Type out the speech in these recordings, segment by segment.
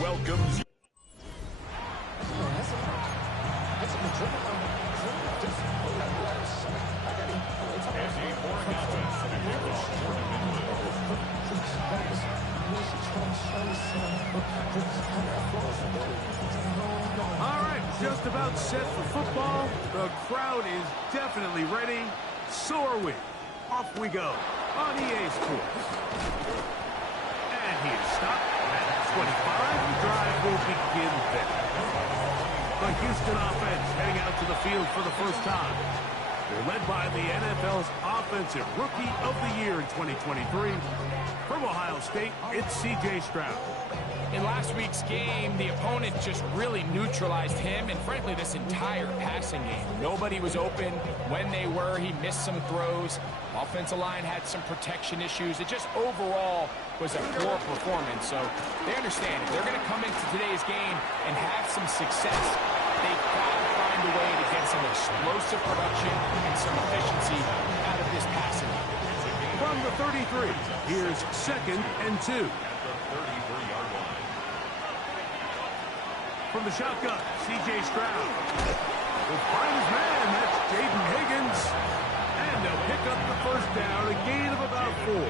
welcomes you. All right, just about set for football. The crowd is definitely ready. So are we. Off we go on EA's course. And he is stopped at 25. The drive will begin there. The Houston offense heading out to the field for the first time. They're led by the NFL's Offensive Rookie of the Year in 2023. From Ohio State, it's C.J. Stroud. In last week's game, the opponent just really neutralized him and, frankly, this entire passing game. Nobody was open. When they were, he missed some throws. Offensive line had some protection issues. It just overall was a poor performance. So they understand if they're going to come into today's game and have some success, they've got to find a way to get some explosive production and some efficiency out of this passing game. From the 33, here's 2nd and 2. From the shotgun, C.J. Stroud will find his man. That's Jaden Higgins. And they'll pick up the first down, a gain of about 4. A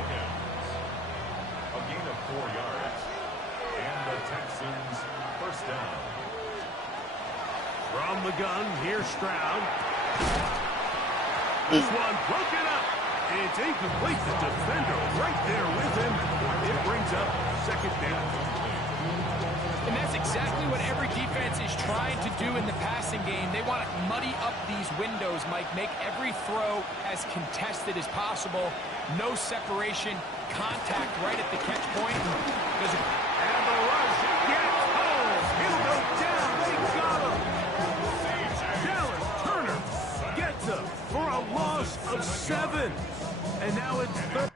gain of 4 yards. And the Texans first down. From the gun, here's Stroud. This one broken up. It's incomplete. The defender right there with him. It brings up 2nd down. And that's exactly what every defense is trying to do in the passing game. They want to muddy up these windows, Mike, make every throw as contested as possible. No separation, contact right at the catch point. And the rush gets home. He'll go down. They got him. Dallas Turner gets him for a loss of 7. And now it's third.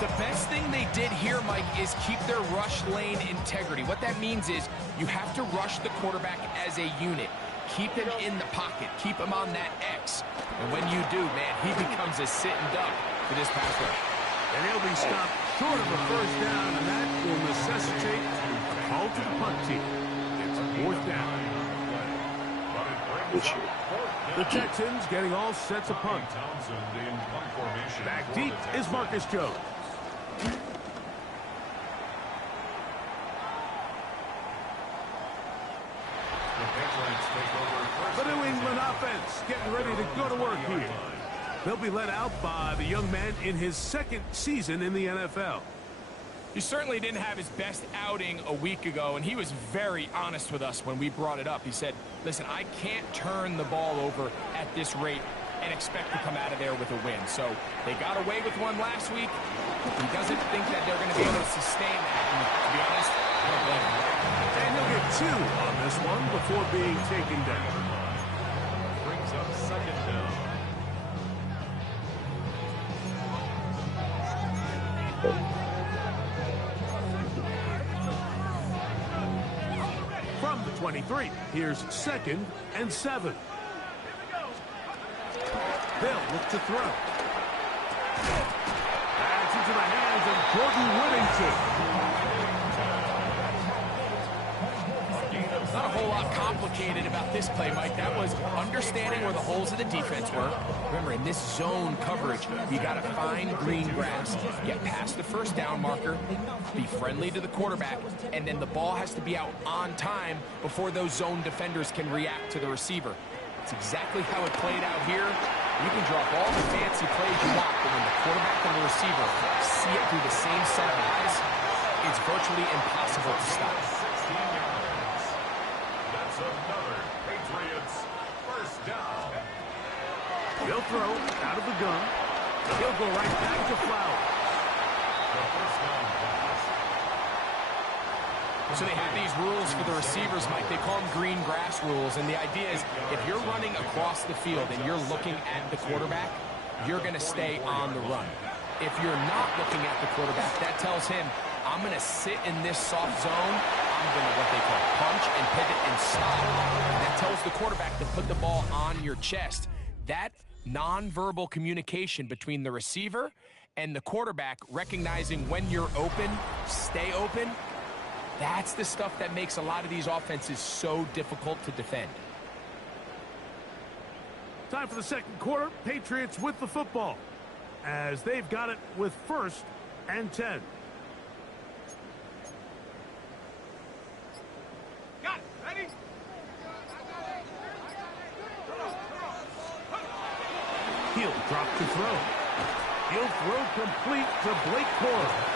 The best thing they did here, Mike, is keep their rush lane integrity. What that means is you have to rush the quarterback as a unit. Keep him in the pocket. Keep him on that X. And when you do, man, he becomes a sitting duck for this pass rush. And he'll be stopped short of a first down, and that will necessitate a call to the punt team. It's a 4th down. The Texans getting all set to punt. Back deep is Marcus Jones. The New England offense getting ready to go to work here. They'll be led out by the young man in his 2nd season in the NFL. He certainly didn't have his best outing a week ago, and he was very honest with us when we brought it up. He said, listen, I can't turn the ball over at this rate and expect to come out of there with a win. So they got away with one last week. He doesn't think that they're going to be able to sustain that. And to be honest, I don't blame him. And he'll get 2 on this one before being taken down. Brings up 2nd down. From the 23, here's 2nd and 7. They'll look to throw. That's into the hands of Jordan Whittington. Not a whole lot complicated about this play, Mike. That was understanding where the holes of the defense were. Remember, in this zone coverage, you got to find green grass, get past the first down marker, be friendly to the quarterback, and then the ball has to be out on time before those zone defenders can react to the receiver. It's exactly how it played out here. You can drop all the fancy plays you want, but when the quarterback and the receiver see it through the same set of eyes, it's virtually impossible to stop. 16 yards. That's another Patriots first down. He'll throw out of the gun. He'll go right back to Flowers. The first down pass. So they have these rules for the receivers, Mike. They call them green grass rules, and the idea is if you're running across the field and you're looking at the quarterback, you're going to stay on the run. If you're not looking at the quarterback, that tells him, I'm going to sit in this soft zone. I'm going to what they call punch and pivot and stop. And that tells the quarterback to put the ball on your chest. That nonverbal communication between the receiver and the quarterback, recognizing when you're open, stay open, that's the stuff that makes a lot of these offenses so difficult to defend. Time for the 2nd quarter. Patriots with the football as they've got it with 1st and 10. Got it. Ready? He'll drop to throw. He'll throw complete to Blake Corum.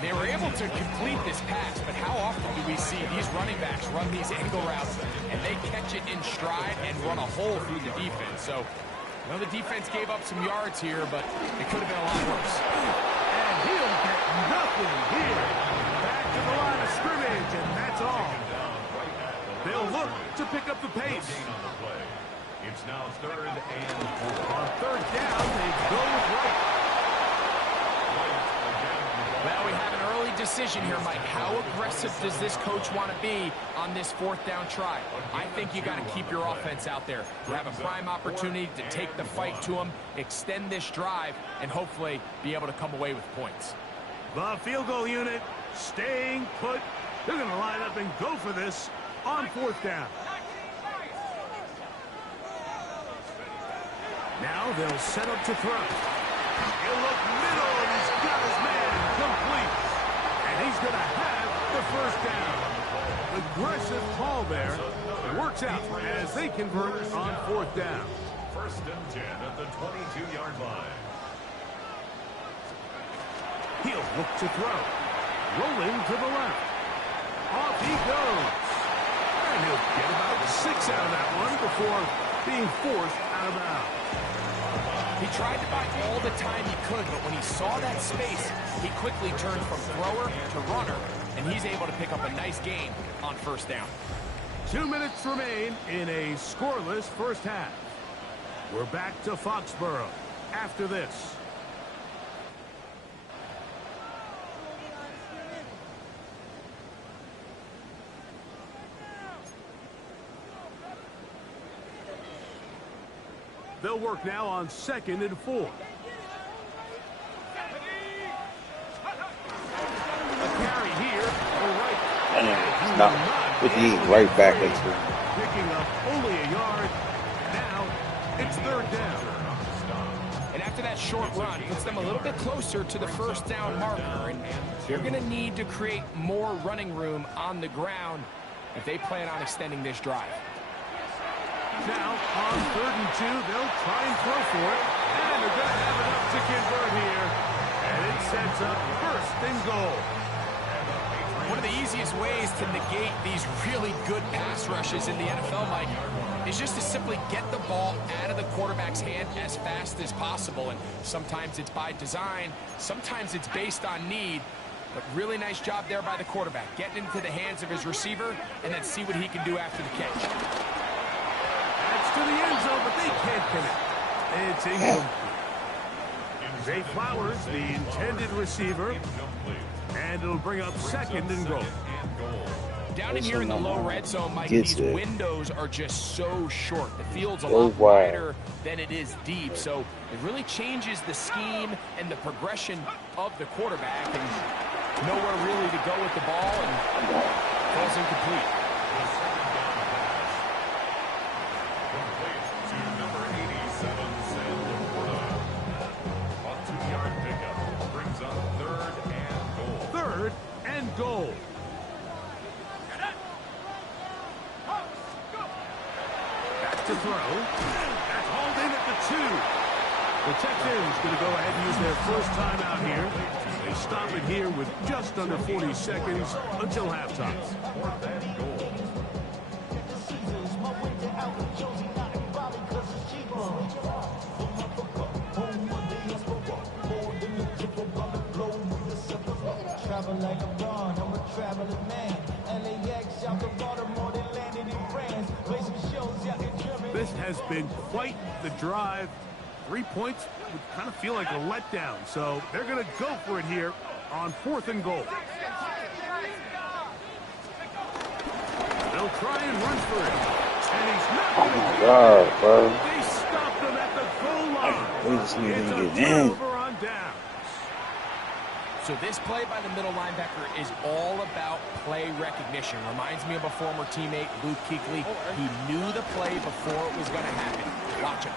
They were able to complete this pass, but how often do we see these running backs run these angle routes and they catch it in stride and run a hole through the defense? So, well, the defense gave up some yards here, but it could have been a lot worse. And he'll get nothing here. Back to the line of scrimmage, and that's all. They'll look to pick up the pace. It's now 3rd and 4. On 3rd down, they go with Wright. Well, we have an early decision here, Mike. How aggressive does this coach want to be on this 4th down try? I think you got to keep your offense out there. You have a prime opportunity to take the fight to them, extend this drive, and hopefully be able to come away with points. The field goal unit staying put. They're going to line up and go for this on 4th down. Now they'll set up to throw. He'll look middle, and he's got his man complete. And he's going to have the 1st down. Aggressive call there. It works out as they convert on 4th down. 1st and 10 at the 22-yard line. He'll look to throw. Rolling to the left. Off he goes. And he'll get about 6 out of that one before being forced out of bounds. He tried to buy all the time he could, but when he saw that space, he quickly turned from thrower to runner, and he's able to pick up a nice gain on 1st down. 2 minutes remain in a scoreless 1st half. We're back to Foxborough after this. They'll work now on 2nd and 4. A carry here. All right. It's not with the right back into it. Picking up only a yard. Now it's 3rd down. And after that short run, puts them a little bit closer to the 1st down marker. And they're going to need to create more running room on the ground if they plan on extending this drive. Now, on 3rd and 2, they'll try and throw for it. And they're going to have enough to convert here. And it sets up 1st and goal. One of the easiest ways to negate these really good pass rushes in the NFL, Mike, is just to simply get the ball out of the quarterback's hand as fast as possible. And sometimes it's by design, sometimes it's based on need. But really nice job there by the quarterback, getting into the hands of his receiver and then see what he can do after the catch. To the end zone, but they can't connect. It's incomplete. Zay Flowers, the intended receiver, and it'll bring up 2nd and goal. Down in here in the low red zone, Mike, these windows are just so short. The field's a Oh, lot wow. wider than it is deep, so it really changes the scheme and the progression of the quarterback, and nowhere really to go with the ball, and falls incomplete. Goal. Back to throw. That's hauled in at the 2. The Texans going to go ahead and use their 1st time out here. They stop it here with just under 40 seconds until halftime. This has been quite the drive. 3 points would kind of feel like a letdown, so they're going to go for it here on 4th and goal. They'll try and run for it, and he's not going to get it. God, bro. They stopped him at the goal line. We just need It's to a get in. turnover on down. So this play by the middle linebacker is all about play recognition. Reminds me of a former teammate, Luke Kuechly. He knew the play before it was going to happen. Watch him.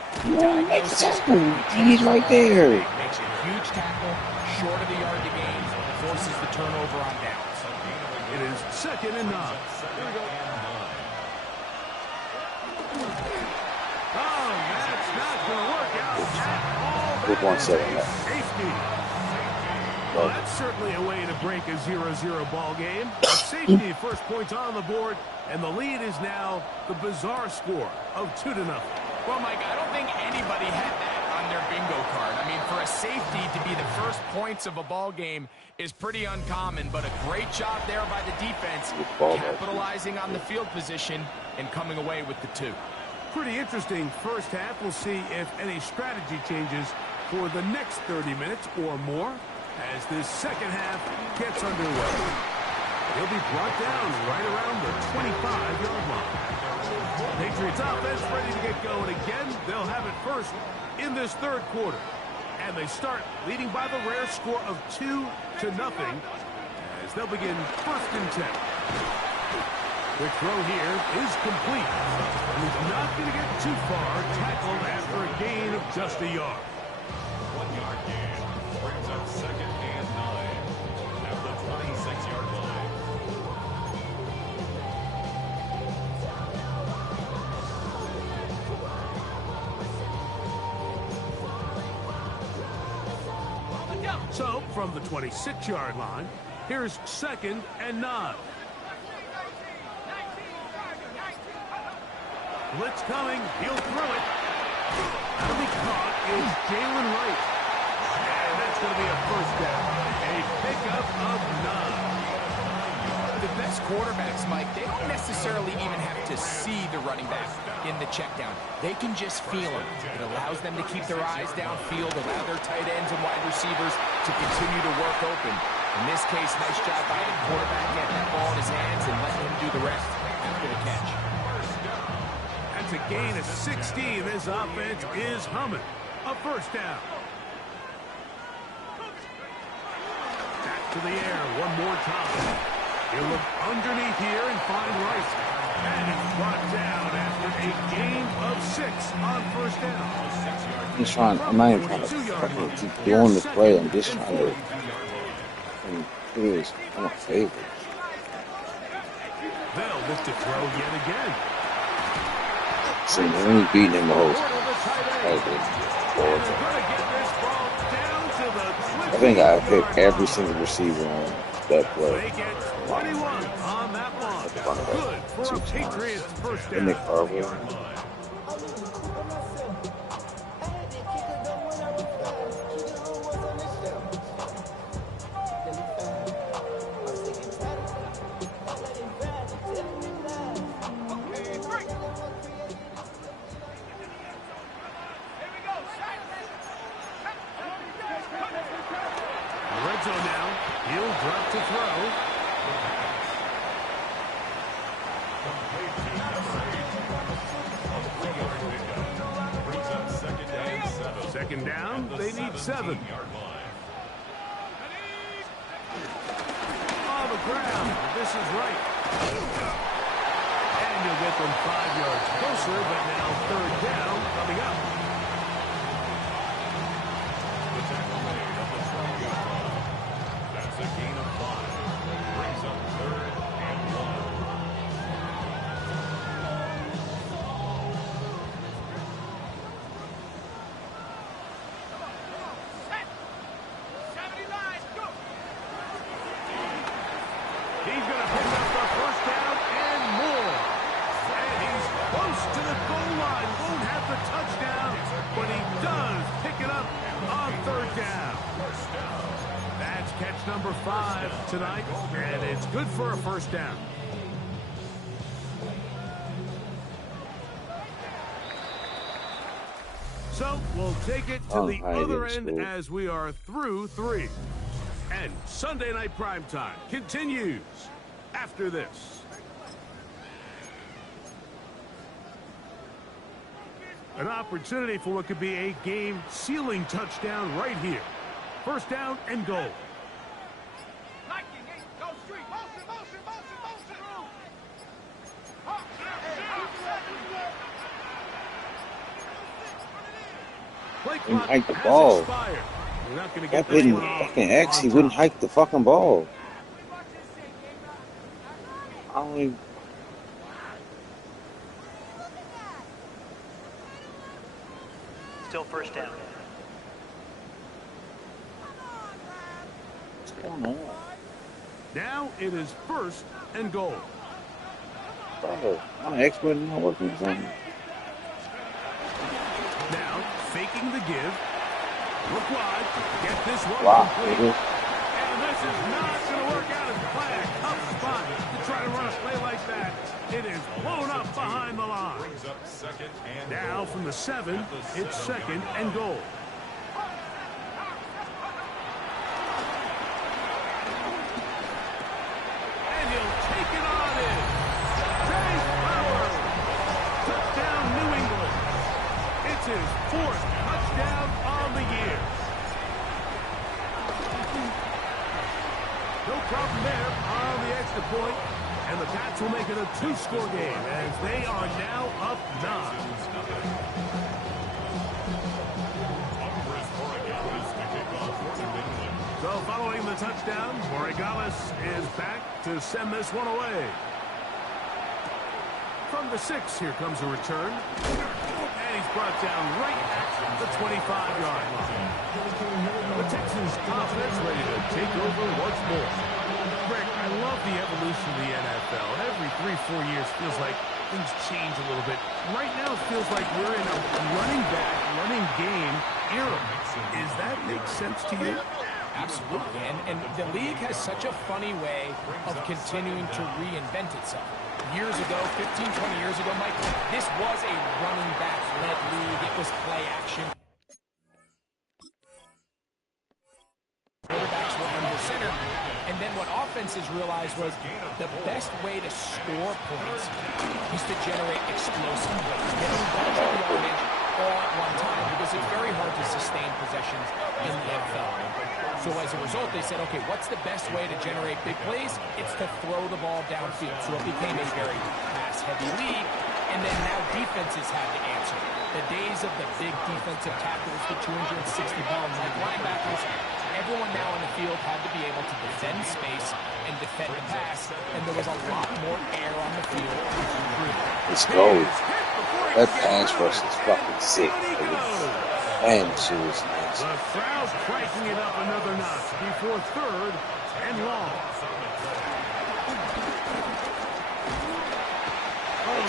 He's right there. Makes a huge tackle, short of the yard to gain, forces the turnover on downs. It is 2nd and 9. Oh, that's not going to work out at all. With 1 second left. Safety. Well, that's certainly a way to break a 0-0 ball game. A safety, 1st points on the board, and the lead is now the bizarre score of 2-0. Well, Mike, I don't think anybody had that on their bingo card. I mean, for a safety to be the 1st points of a ball game is pretty uncommon, but a great job there by the defense, capitalizing on the field position and coming away with the 2. Pretty interesting 1st half. We'll see if any strategy changes for the next 30 minutes or more as this 2nd half gets underway. He'll be brought down right around the 25-yard line. Patriots offense ready to get going again. They'll have it first in this 3rd quarter And they start leading by the rare score of 2-0 as they'll begin 1st and 10. Quick throw here is complete. He's not going to get too far. Tackled after a gain of just a yard. 1 yard gain. Brings up 2nd and 9 at the 26-yard line. So, from the 26-yard line, here's 2nd and 9. Blitz coming. He'll throw it. That'll be caught is Jalen Wright. And that's going to be a 1st down. A pickup of 9. The best quarterbacks, Mike, they don't necessarily even have to see the running back in the check down. They can just feel him. It allows them to keep their eyes downfield, allow their tight ends and wide receivers to continue to work open. In this case, nice job by the quarterback getting that ball in his hands and letting him do the rest after the catch. That's a gain of 16. This offense is humming. A 1st down. Back to the air one more time. He'll look underneath here and find Rice. And he's brought down after a gain of 6 on 1st down. I'm not even trying to fucking keep doing the play. I'm just trying to. Please, I'm a favorite. They'll look to throw yet again. See, when we beating him the whole time. I think I picked every single receiver on that play. 21 on that one. Good for a Patriots 1st down. Nick Harville. Second down, they need 7. On the ground, this is right. And you'll get them 5 yards closer, but now 3rd down coming up. The tackle made of the 12-yard line. That's a gain of 5. Brings up 3rd and 1. Number 5 tonight, and it's good for a 1st down. So we'll take it to the other end as we are through 3. And Sunday Night Primetime continues after this. An opportunity for what could be a game-sealing touchdown right here. 1st down and goal. He didn't hike the ball. That didn't fucking X. He wouldn't hike the fucking ball. I don't even. Still 1st down. What's going on? Now it is 1st and goal. Bro, my X wasn't working or something. Now, faking the give. Look wide. Get this one complete. And this is not going to work out as planned. Tough spot to try to run a play like that. It is blown up behind the line. Now from the 7, it's 2nd and goal. And he'll take it on in. Trey Flowers. Touchdown, New England. It's his 4th touchdown on the year. point, and the Pats will make it a 2-score game as they are now up 9. So following the touchdown, Morigales is back to send this one away. From the 6, here comes a return. And he's brought down right at the 25-yard line. The Texans' confidence ready to take over once more. Greg, I love the evolution of the NFL. Every 3-4 years feels like things change a little bit. Right now it feels like we're in a running back, running game era. Does that make sense to you? Absolutely, and the league has such a funny way of continuing to reinvent itself. Years ago, 15, 20 years ago, Mike, this was a running back-led league. It was play action. Quarterbacks were under center, and then what offenses realized was the best way to score points is to generate explosive plays, get a bunch of yardage all at one time, because it's very hard to sustain possessions in the NFL. So as a result, they said, okay, what's the best way to generate big plays? It's to throw the ball downfield. So it became a very pass-heavy league, and then now defenses had to answer. The days of the big defensive tackles, the 260-pound linebackers, everyone now on the field had to be able to defend space and defend the pass, and there was a lot more air on the field. Let's go. That pass rush is fucking sick. Man, she was nice. The crowd cranking it up another notch before 3rd and long.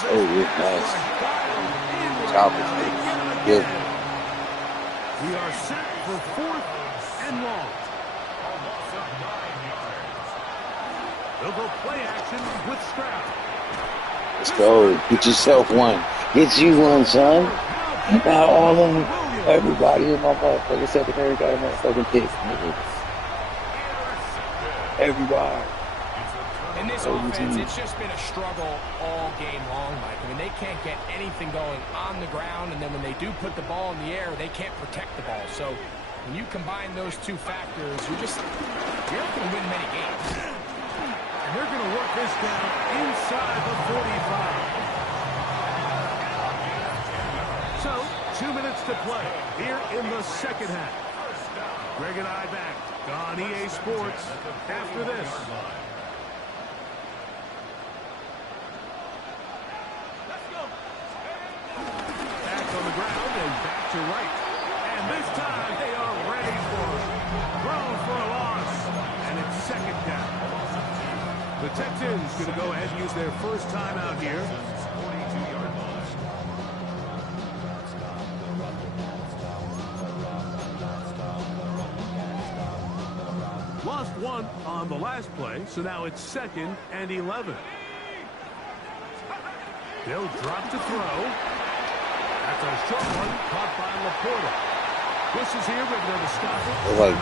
Oh, really nice. Top is good. We are set for 4th and long. They'll go play action with Stroud. Let's go. Get yourself one. Get you one, son. Now all of them, everybody in my motherfucking secondary got a motherfucking pick. Everybody. In this offense, it's just been a struggle all game long, Mike. I mean, they can't get anything going on the ground, and then when they do put the ball in the air, they can't protect the ball. So when you combine those two factors, you're not going to win many games. And they're going to work this down inside the 45. So, 2 minutes to play here in the second half. Greg and I back on EA Sports after this. Back on the ground and back to right. And this time they are ready for it. Thrown for a loss. And it's second down. The Texans going to go ahead and use their first timeout here. Lost one on the last play, so now it's 2nd and 11. They'll drop to throw. That's a short one caught by Laporta. This is here, we're going to stop it. Like,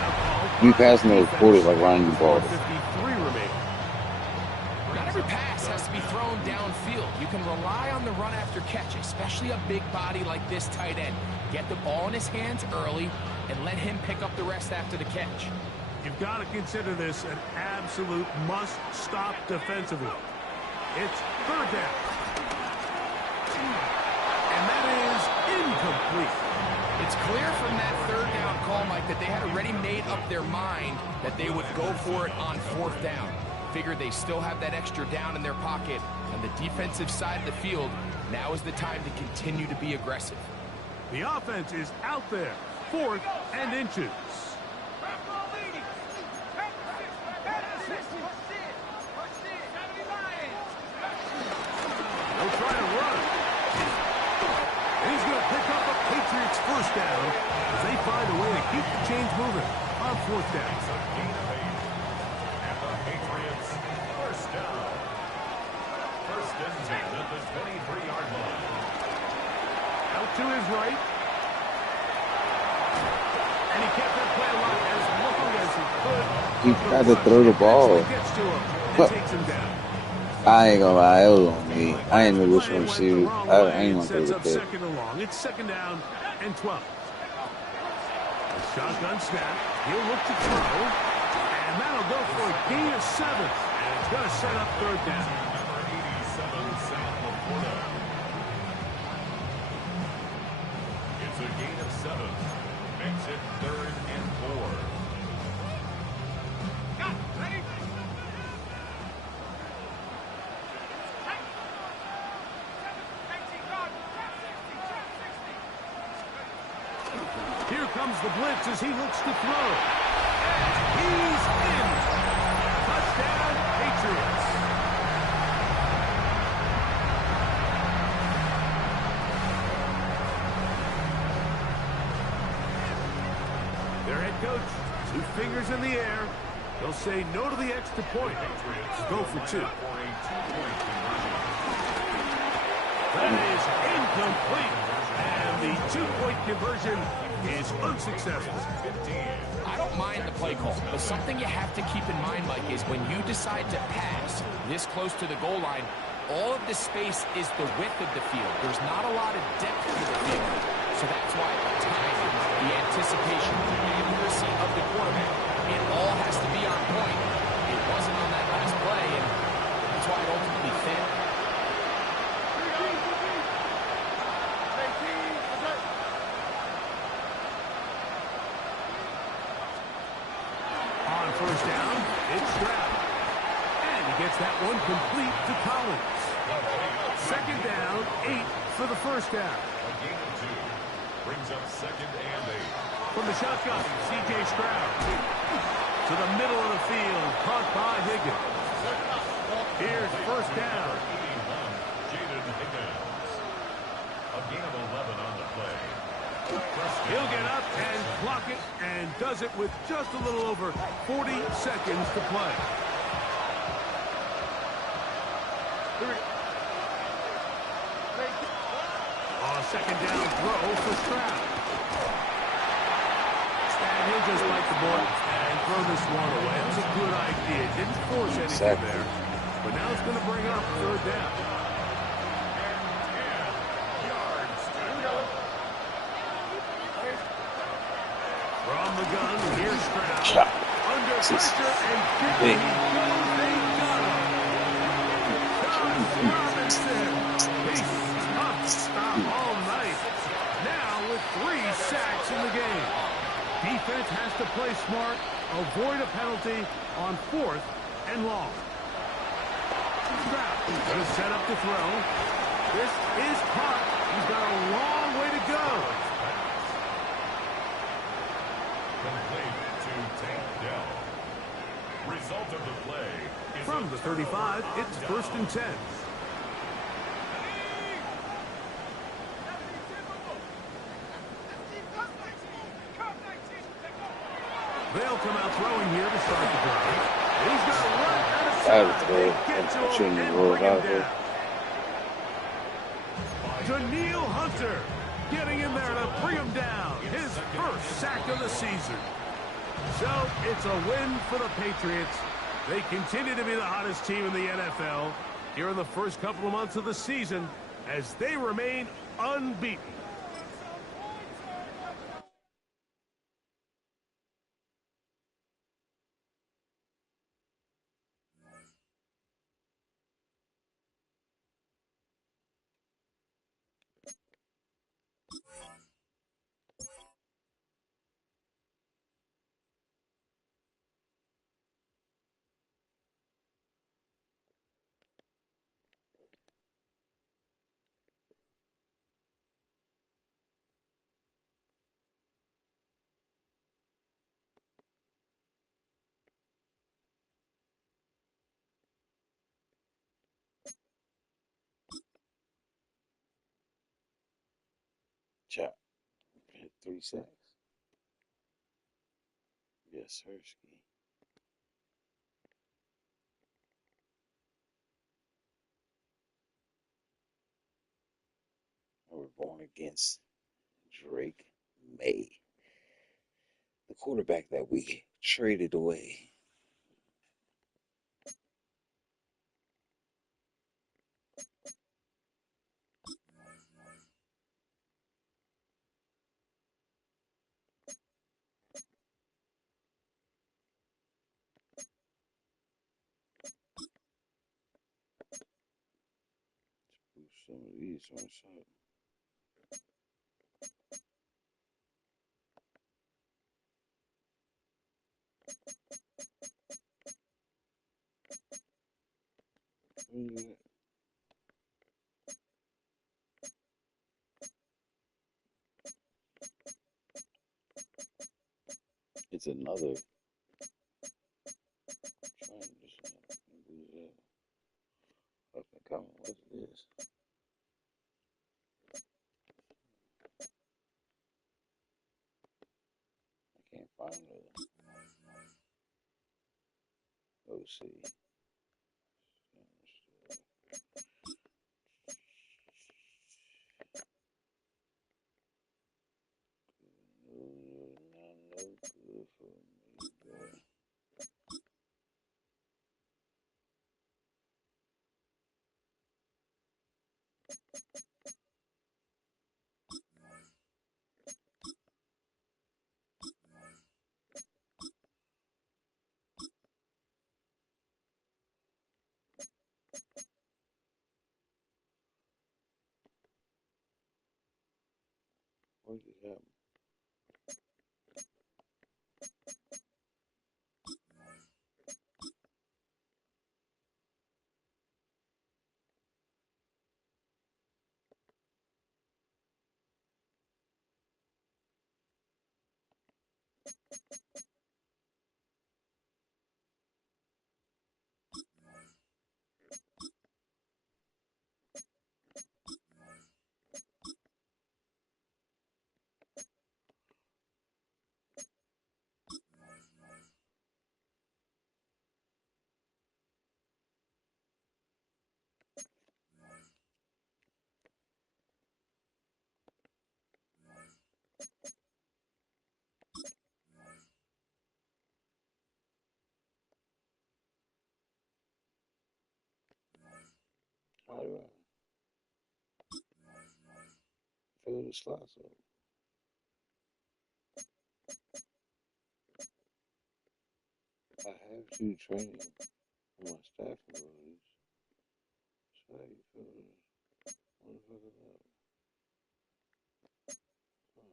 you passing the Laporta like running the ball. 53 remaining. Not every pass has to be thrown downfield. You can rely on the run after catch, especially a big body like this tight end. Get the ball in his hands early and let him pick up the rest after the catch. You've got to consider this an absolute must-stop defensively. It's 3rd down. And that is incomplete. It's clear from that 3rd down call, Mike, that they had already made up their mind that they would go for it on 4th down. Figured they still have that extra down in their pocket. On the defensive side of the field, now is the time to continue to be aggressive. The offense is out there. 4th and inches. They'll try to run. And he's going to pick up a Patriots first down as they find a way to keep the chains moving on 4th down. And the Patriots first down. 1st and 10 at the 23-yard line. Out to his right. And he kept that play alive as long as he could. He tried to throw the ball. He gets to him and takes him down. I ain't gonna lie, it was on me. I ain't know which one to shoot. I ain't gonna throw the pick. 2nd and long. It's 2nd down and 12. A shotgun snap. He'll look to throw. And that'll go for a gain of 7 And it's going to set up third down. Number 87, South Florida. It's a gain of 7. Makes it 3rd and 4. Here comes the blitz as he looks to throw. And he's in. Touchdown, Patriots. Their head coach, 2 fingers in the air. They'll say no to the extra point. Go for 2. That is incomplete. And the 2-point conversion is unsuccessful. I don't mind the play call, but something you have to keep in mind, Mike, is when you decide to pass this close to the goal line, all of the space is the width of the field. There's not a lot of depth to the field. So that's why the timing, the anticipation, the accuracy of the quarterback, it all has to be on point. It wasn't on that last play, and that's why it ultimately failed. On first down, it's Stroud. And he gets that one complete to Collins. Second down, 8 for the first down. A gain of 2. Brings up 2nd and 8. From the shotgun, C.J. Stroud. To the middle of the field, caught by Higgins. Here's first down. 81, Jaden Higgins. A gain of 11 on the play. He'll get up and clock it, and does it with just a little over 40 seconds to play. On second down throw for Stroud. And he'll just like the ball and throw this one away. It was a good idea. Didn't force anything there. But now it's going to bring up third down. From the gun, here's Stroud. Under pressure and kicking. They got him. Robinson. He's tough stop all night. Now with 3 sacks in the game. Defense has to play smart, avoid a penalty on 4th and long. Stroud going to set up to throw. This is caught. He's got a long way to go. Complete to Tank Dell. Result of the play is From the 35, it's 1st and 10. They'll come out throwing here to start the drive. He's going to run out of That was sight. good. Get to I shouldn't him have and rolled bring him out there. down. Daniil Hunter getting in there to bring him down. His first sack of the season. So it's a win for the Patriots. They continue to be the hottest team in the NFL here in the first couple of months of the season as they remain unbeaten. Chop. Hit 3 sacks. Yes, sir, Ski. We're born against Drake May, the quarterback that we traded away. some of these joints up. What is that? It's another transition. What is that? Fucking comment what it is. I can't find it. Let's see. Not no good for me, bro. What just happened? How do I fill the slots up? I have to train on my staff abilities. So how you fill this? What the fuck is that? Oh.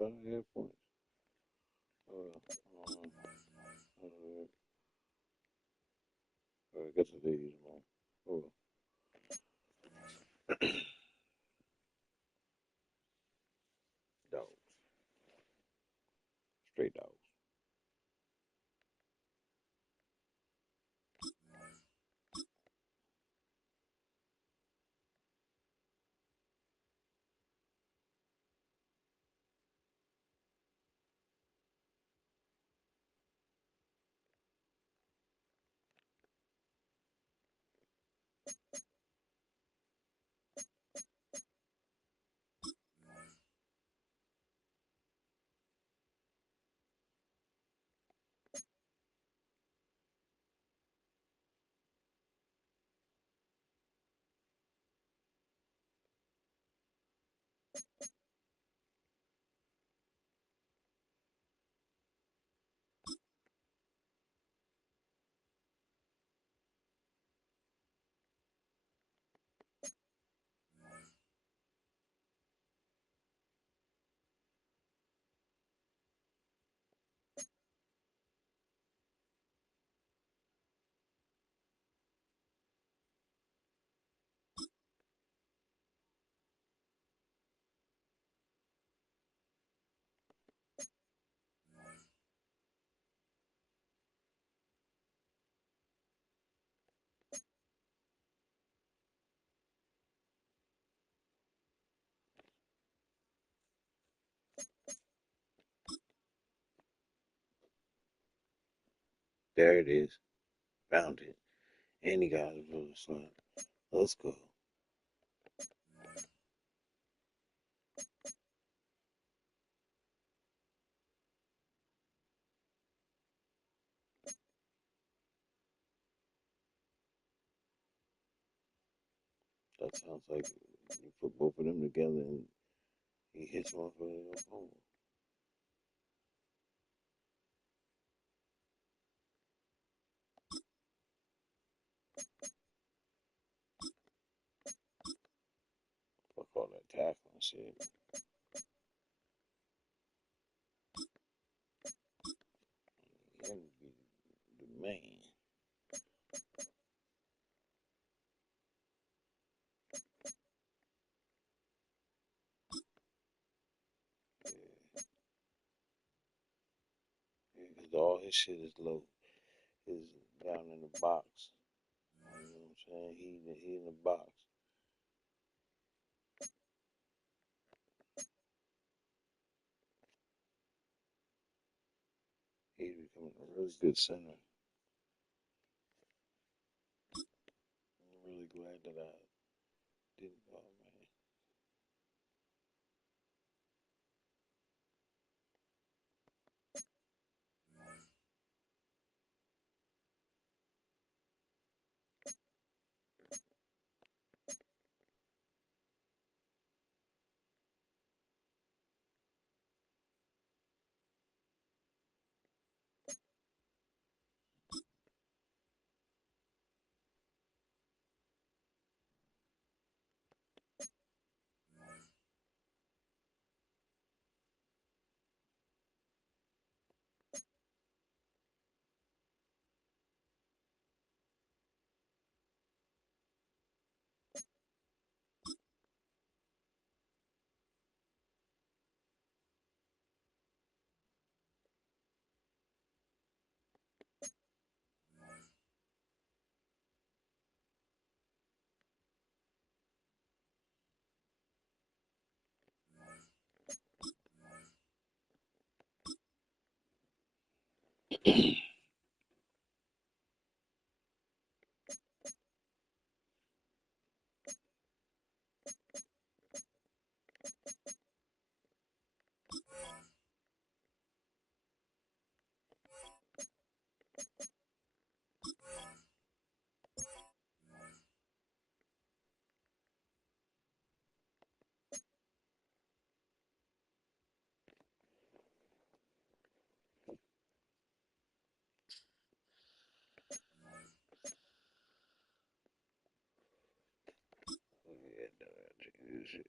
I thought I had points. I got to these more. Oh, dogs. Straight dogs. There it is. Found it. And he got a little slot. Let's go. That sounds like you put both of them together and he hits one for the home. Fuck all that tackling shit. Him be the man. Yeah, because all his shit is low. Is down in the box. You know what I'm saying? He in the box. He's becoming a really good center. I'm really glad that I didn't. Oh man. Yeah, no, this shit.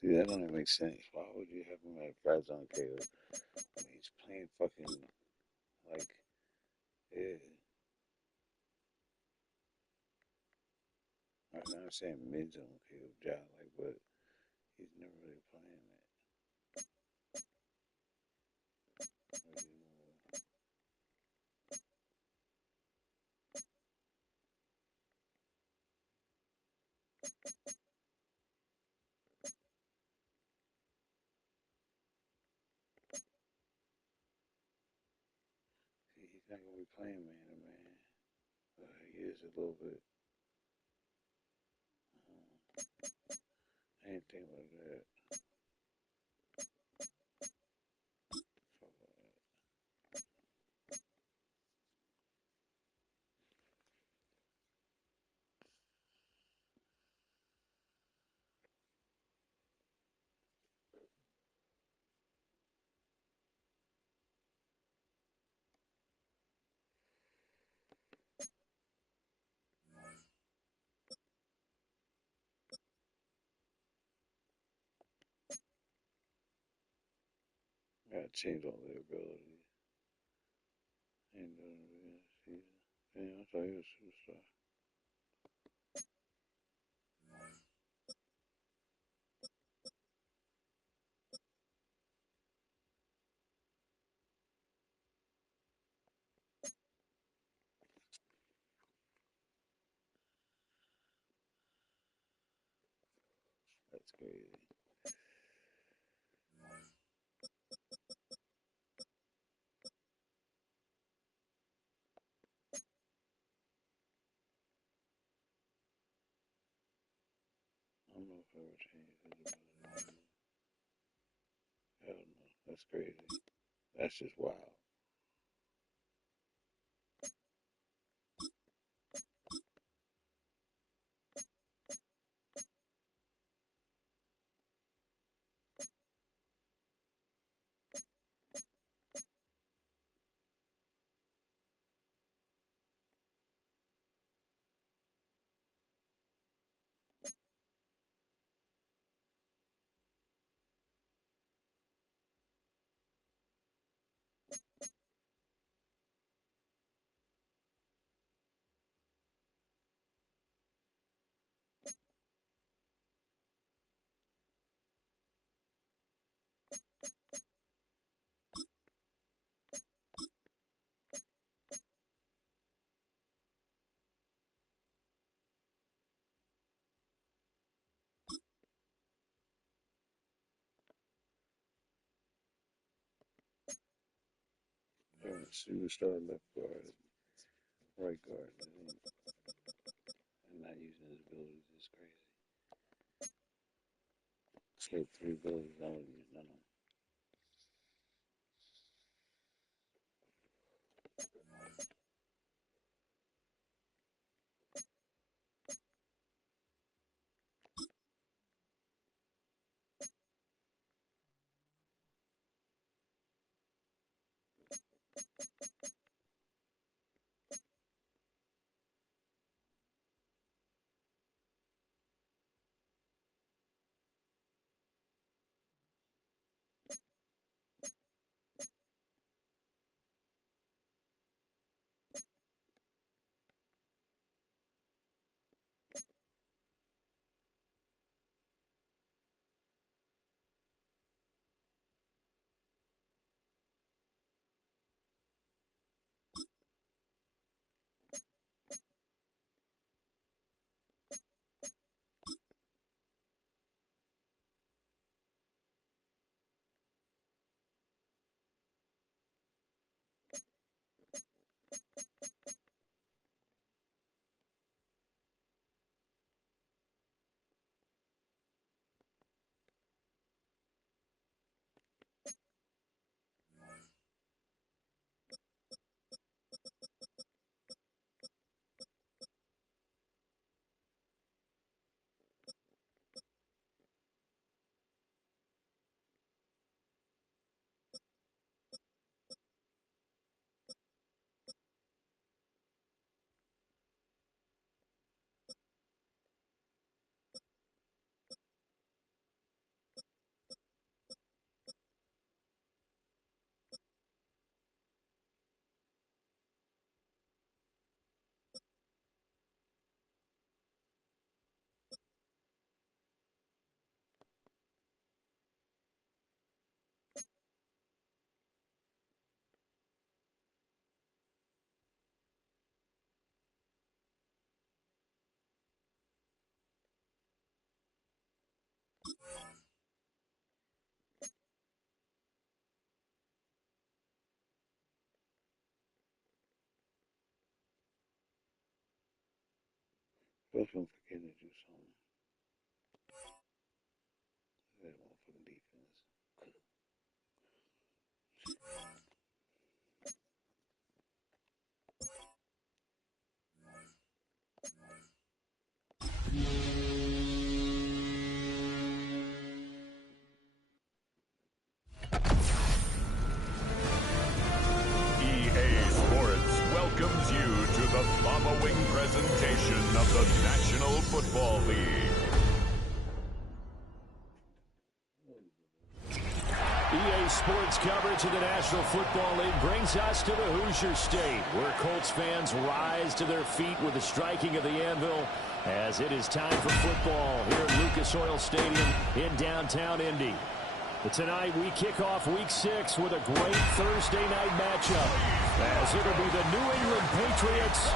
See, that don't even make sense. Why would you have him at red zone KO when he's playing fucking like, yeah. I'm not saying mid zone KO job, like, but he's never really playing that. Like, he's not gonna be playing man to man. He is a little bit. I didn't think about that. Gotta change all their abilities. Ain't doing it again this season. Damn, I thought he was a superstar. That's crazy. I don't know if I ever changed visibility. Hell no. That's crazy. That's just wild. Superstar left guard, right guard. And not using his abilities is crazy. Escape 3 abilities, I don't use none of them. Especially when forgetting to do something. That motherfucking defense. EA Sports welcomes you to the following presentation of the National Football League. EA Sports coverage of the National Football League brings us to the Hoosier State, where Colts fans rise to their feet with the striking of the anvil as it is time for football here at Lucas Oil Stadium in downtown Indy. But tonight we kick off Week 6 with a great Thursday night matchup, as it'll be the New England Patriots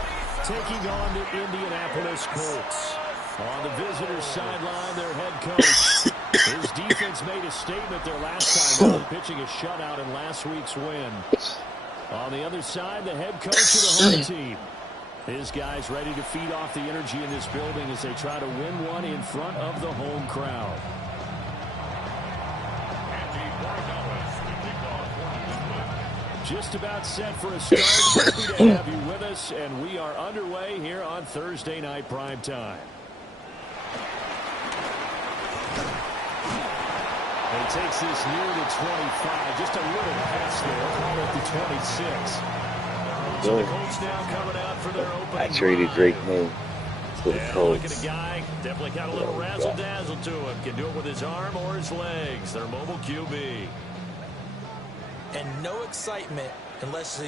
taking on the Indianapolis Colts. On the visitor's sideline, their head coach. His defense made a statement their last time out, pitching a shutout in last week's win. On the other side, the head coach of the home team. His guys ready to feed off the energy in this building as they try to win one in front of the home crowd. Just about set for a start. Happy to have you with us, and we are underway here on Thursday Night Prime Time. He takes this near the 25. Just a little pass there. Call it the 26. So the Colts now coming out for their opening. I traded Drake May to the Look at Colts. a guy. Definitely got a little razzle-dazzle to him. Can do it with his arm or his legs. Their mobile QB. And no excitement unless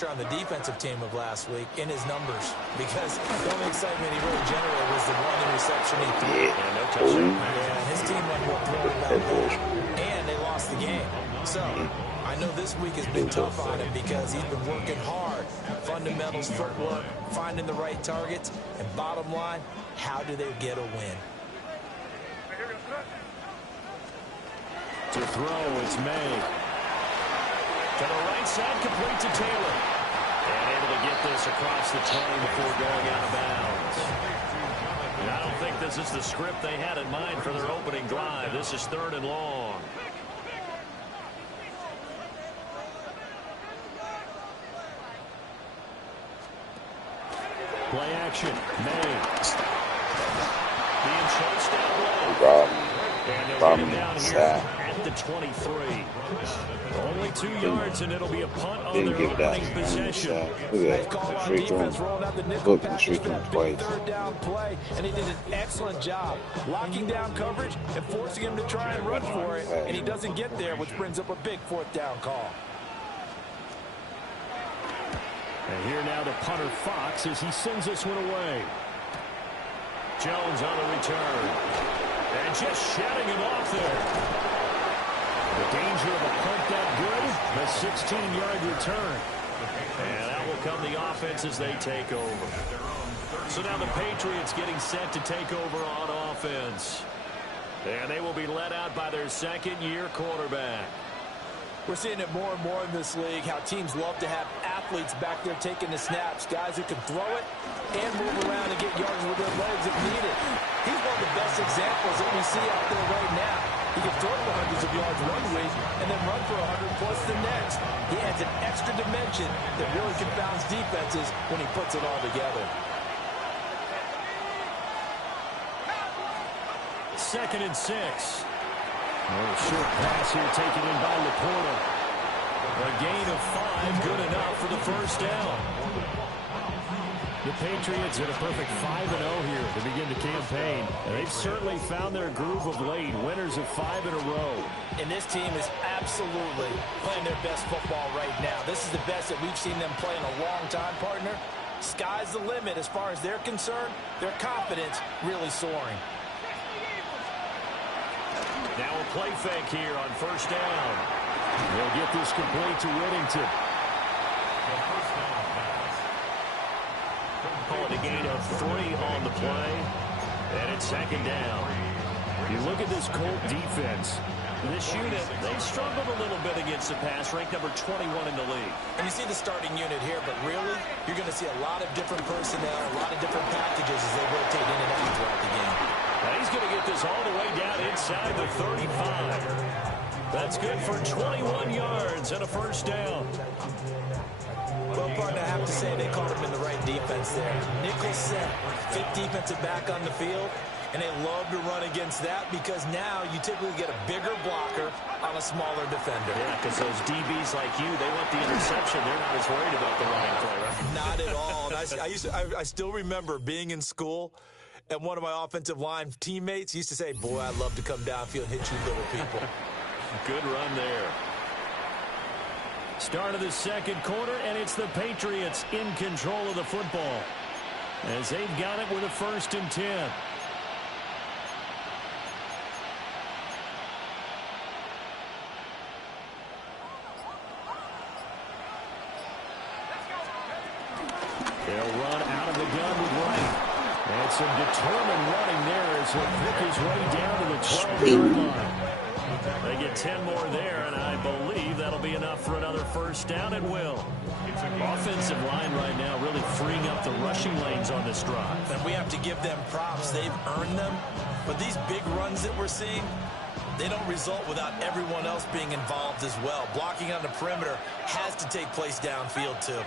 you're on the defensive team of last week in his numbers, because the only excitement he really generated was the one interception he threw. Yeah, no touchdown. Yeah, his team went more throwing about that, and they lost the game. So I know this week has been tough on him because he's been working hard. Fundamentals, footwork, finding the right targets, and bottom line, how do they get a win? To throw, it's May. To the right side, complete to Taylor. And able to get this across the 20 before going out of bounds. And I don't think this is the script they had in mind for their opening drive. This is 3rd and long. Play action. May. Being chased down low. And they'll get him down here at the 23. Only 2 yards, and it'll be a punt on their opening possession. Look at that. Straight rolling out the nickel Look, package straight for a twice. big third down play, and he did an excellent job locking down coverage and forcing him to try and run for it, and he doesn't get there, which brings up a big 4th down call. And here now the punter Fox as he sends this one away. Jones on the return. And just shutting him off there. The danger of a punt that good. A 16-yard return. And that will come the offense as they take over. So now the Patriots getting set to take over on offense. And they will be led out by their second-year quarterback. We're seeing it more and more in this league, how teams love to have athletes back there taking the snaps, guys who can throw it and move around and get yards with their legs if needed. He's one of the best examples that we see out there right now. He can throw for hundreds of yards one week and then run for 100 plus the next. He adds an extra dimension that really confounds defenses when he puts it all together. 2nd and 6. A short pass here taken in by Laporta. A gain of 5, good enough for the first down. The Patriots at a perfect 5-0 here to begin the campaign. And they've certainly found their groove of late, winners of 5 in a row. And this team is absolutely playing their best football right now. This is the best that we've seen them play in a long time, partner. Sky's the limit as far as they're concerned. Their confidence really soaring. Now a play fake here on first down. They'll get this complete to Whittington. Call it a gain of 3 on the play. And it's 2nd down. You look at this Colt defense. This unit, they struggled a little bit against the pass, ranked number 21 in the league. And you see the starting unit here, but really, you're going to see a lot of different personnel, a lot of different packages as they rotate in and out throughout the game. Now he's going to get this all the way down inside the 35. That's good for 21 yards and a first down. Well, partner, I have to say they caught him in the right defense there. Nickel set, fit defensive back on the field, and they love to run against that because now you typically get a bigger blocker on a smaller defender. Yeah, because those DBs like you, they want the interception. They're not as worried about the running play, right? Not at all. And I still remember being in school, and one of my offensive line teammates used to say, boy, I'd love to come downfield and hit you little people. Good run there. Start of the second quarter, and it's the Patriots in control of the football as they've got it with a 1st and 10. They'll run out of the gun with Wright. And some determined running there as he'll pick his way down to the 12-yard line. They get 10 more there, and I believe that'll be enough for another first down and will. Offensive line right now really freeing up the rushing lanes on this drive. And we have to give them props. They've earned them. But these big runs that we're seeing, they don't result without everyone else being involved as well. Blocking on the perimeter has to take place downfield, too.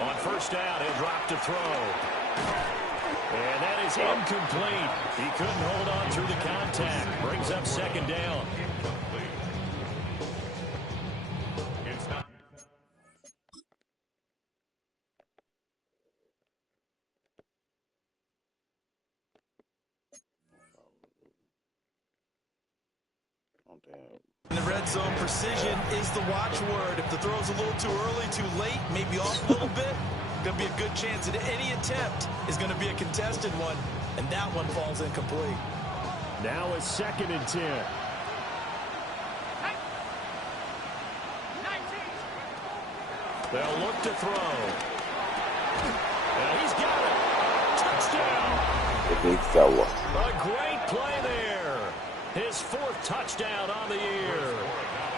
On first down, he'll drop to throw. And that is incomplete. He couldn't hold on through the contact. Brings up second down. In the red zone, precision is the watchword. If the throw's a little too early, too late, maybe off a little bit, going to be a good chance that any attempt is going to be a contested one, and that one falls incomplete. Now a 2nd and 10. They'll look to throw. And he's got it. Touchdown. The big fella. A great play there. His 4th touchdown on the year.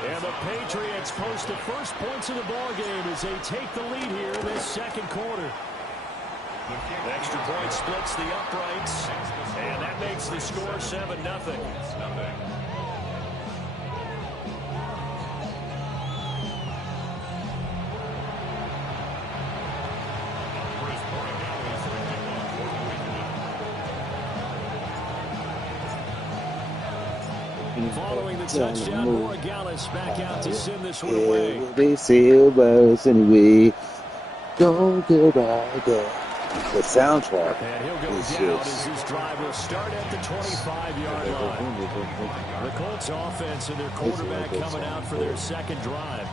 And the Patriots post the first points of the ballgame as they take the lead here in this second quarter. Extra point splits the uprights, and that makes the score 7-0. Following the touchdown, Morales back out to send this one away. They sail us anyway. Don't go by the soundtrack. And he'll go down as this drive will start at the 25-yard line. The Colts offense and their quarterback coming out for their second drive.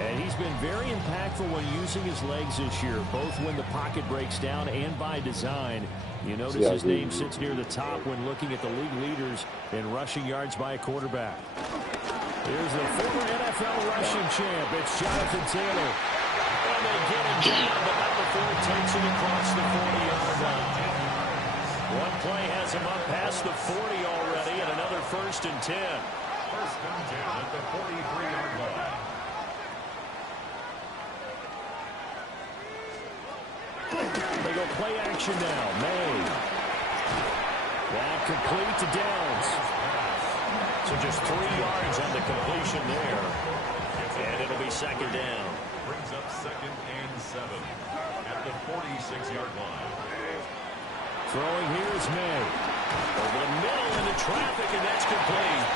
And he's been very impactful when using his legs this year, both when the pocket breaks down and by design. You notice his name sits near the top when looking at the league leaders in rushing yards by a quarterback. Here's the former NFL rushing champ. It's Jonathan Taylor. And they get him down, but not before it takes him across the 40-yard line. One play has him up past the 40 already, and another 1st and 10. 1st and 10 at the 43-yard line. They go play action now. May. That complete to Downs. So just 3 yards on the completion there. And it'll be second down. Brings up 2nd and 7 at the 46-yard line. Throwing here is May. Over the middle into traffic, and that's complete.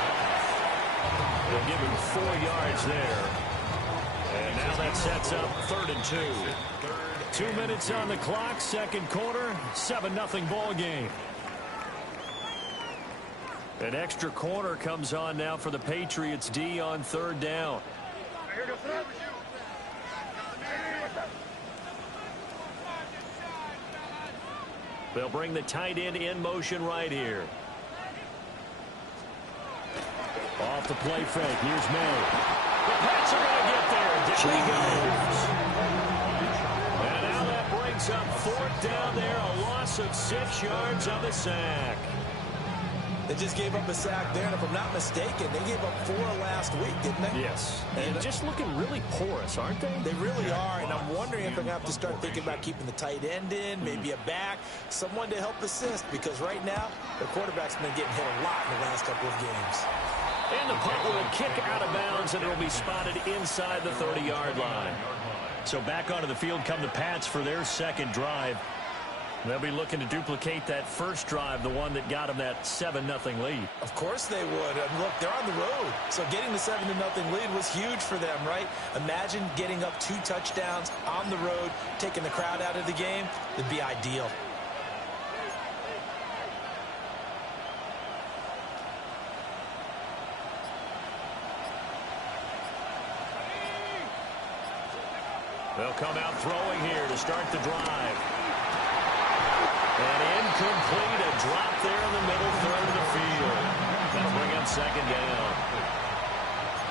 They'll give him 4 yards there. And now that sets up 3rd and 2. 2 minutes on the clock, second quarter, 7-0 ball game. An extra corner comes on now for the Patriots D on 3rd down. They'll bring the tight end in motion right here. Off the play fake, here's May. The Pats are going to get there. Down he goes. And now that brings up 4th down there, a loss of 6 yards on the sack. They just gave up a sack there, and if I'm not mistaken, they gave up 4 last week, didn't they? Yes. And just looking really porous, aren't they? They really are, and I'm wondering if they're going to have to start thinking about keeping the tight end in, maybe a back, someone to help assist, because right now, their quarterback's been getting hit a lot in the last couple of games. And the punt will kick out of bounds, and it will be spotted inside the 30-yard line. So back onto the field come the Pats for their second drive. They'll be looking to duplicate that first drive, the one that got them that 7-0 lead. Of course they would. Look, they're on the road. So getting the 7-0 lead was huge for them, right? Imagine getting up 2 touchdowns on the road, taking the crowd out of the game. It'd be ideal. They'll come out throwing here to start the drive. And incomplete, a drop there in the middle third of the field. That'll bring up second down.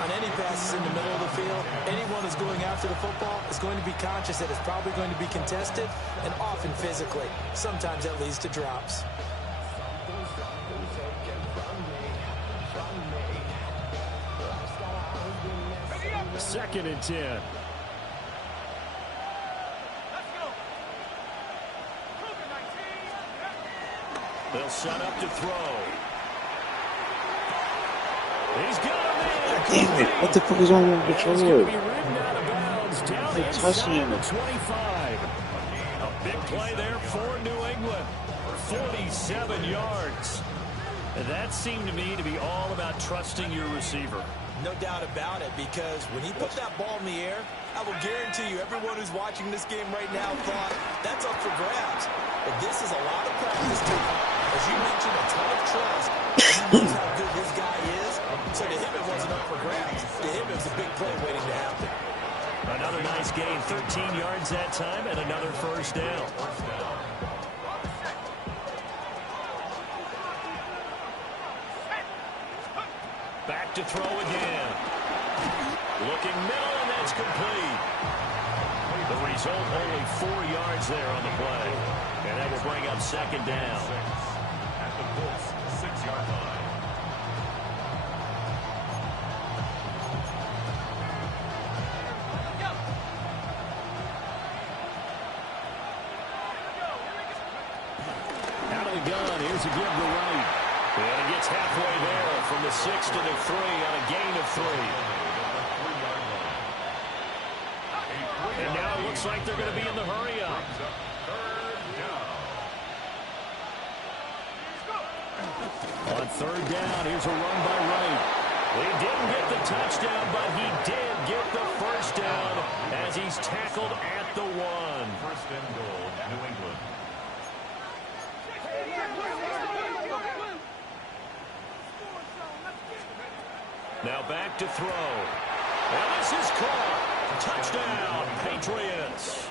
On any passes in the middle of the field, anyone who's going after the football is going to be conscious that it's probably going to be contested and often physically. Sometimes that leads to drops. Second and 10. They'll set up to throw. He's got a man. Damn it. What the fuck is wrong with the He's going to controller? be ridden out of bounds down They're touching inside the him. 25. A big play there for New England. 47 yards. And that seemed to me to be all about trusting your receiver. No doubt about it, because when he put that ball in the air, I will guarantee you everyone who's watching this game right now thought that's up for grabs. But this is a lot of practice too. As you mentioned, a ton of trust. He knows how good this guy is. So to him, it wasn't up for grabs. To him, it was a big play waiting to happen. Another nice gain, 13 yards that time, and another first down. Back to throw again. Looking middle, and that's complete. The result, only 4 yards there on the play. And that will bring up second down. At the Colts' 6-yard line. Out of the gun, here's a give to right. And he gets halfway there from the 6 to the 3 on a gain of 3. And now it looks like they're going to be in the hurry-up. On third down, here's a run by Wright. He didn't get the touchdown, but he did get the first down as he's tackled at the 1. First and goal, New England. Now back to throw. And this is caught. Touchdown, Patriots.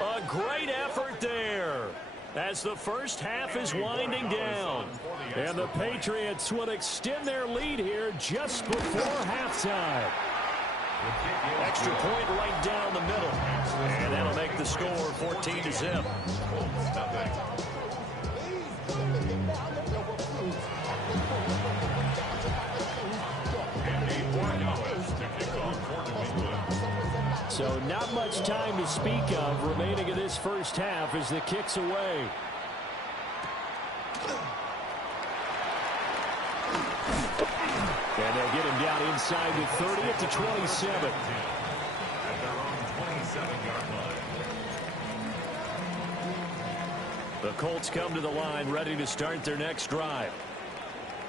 A great effort there as the first half is winding down. And the Patriots will extend their lead here just before halftime. Extra point right down the middle. And that'll make the score 14-0. So not much time to speak of remaining in this first half as the kick's away. And they'll get him down inside the 30 at the 27. At their own 27-yard line. The Colts come to the line ready to start their next drive.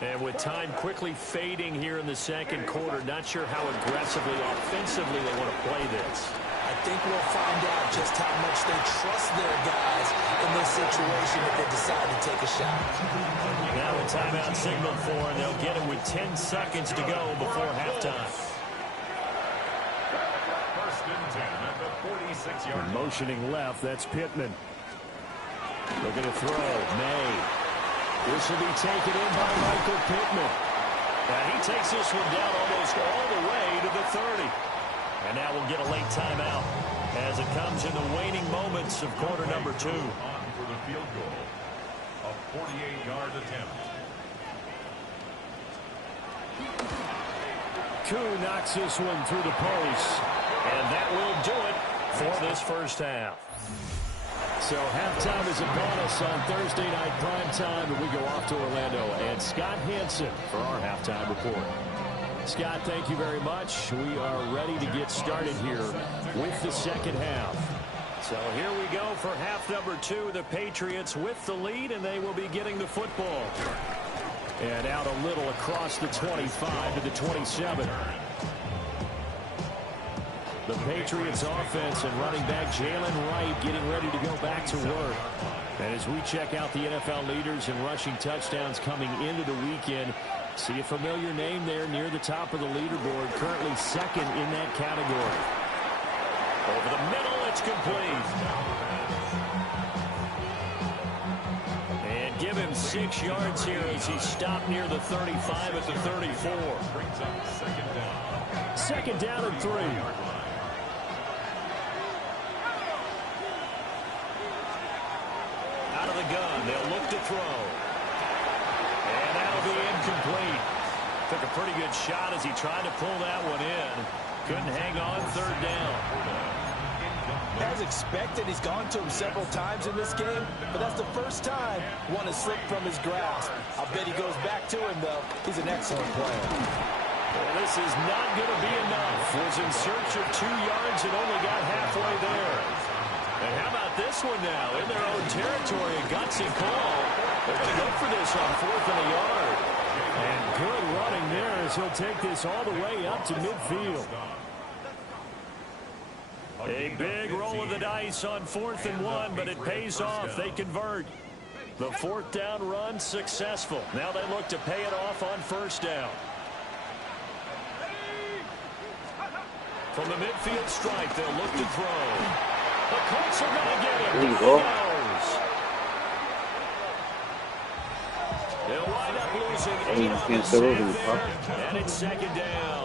And with time quickly fading here in the second quarter, not sure how aggressively, offensively they want to play this. I think we'll find out just how much they trust their guys in this situation if they decide to take a shot. Now a timeout signal for, and they'll get it with 10 seconds to go before halftime. First and 10 at the 46-yard line. Motioning left, that's Pittman. Looking to throw, May. This will be taken in by Michael Pittman. And he takes this one down almost all the way to the 30. And now we'll get a late timeout as it comes in the waning moments of quarter number 2. On for the field goal. A 48-yard attempt. Koo knocks this one through the post. And that will do it for this first half. So halftime is upon us on Thursday night primetime, and we go off to Orlando. And Scott Hansen for our halftime report. Scott, thank you very much. We are ready to get started here with the second half. So here we go for half number 2. The Patriots with the lead, and they will be getting the football. And out a little across the 25 to the 27. The Patriots offense and running back Jalen Wright getting ready to go back to work. And as we check out the NFL leaders in rushing touchdowns coming into the weekend, see a familiar name there near the top of the leaderboard, currently second in that category. Over the middle, it's complete. And give him 6 yards here as he stopped near the 35 at the 34. Second down and 3. Out of the gun, they'll look to throw. And that'll be incomplete. Took a pretty good shot as he tried to pull that one in. Couldn't hang on third down. As expected, he's gone to him several times in this game, but that's the first time one has slipped from his grasp. I bet he goes back to him, though. He's an excellent player. Well, this is not going to be enough. Was in search of 2 yards and only got halfway there. And how about this one now? In their own territory, a gutsy call. They're going to go for this on 4th and a yard. And good running there as he'll take this all the way up to midfield. A big roll of the dice on 4th and 1, but it pays off. They convert. The 4th down run successful. Now they look to pay it off on 1st down. From the midfield stripe, they'll look to throw. The Colts are going to get him. There you go. They'll wind up losing 8 on the snap there, and it's 2nd down.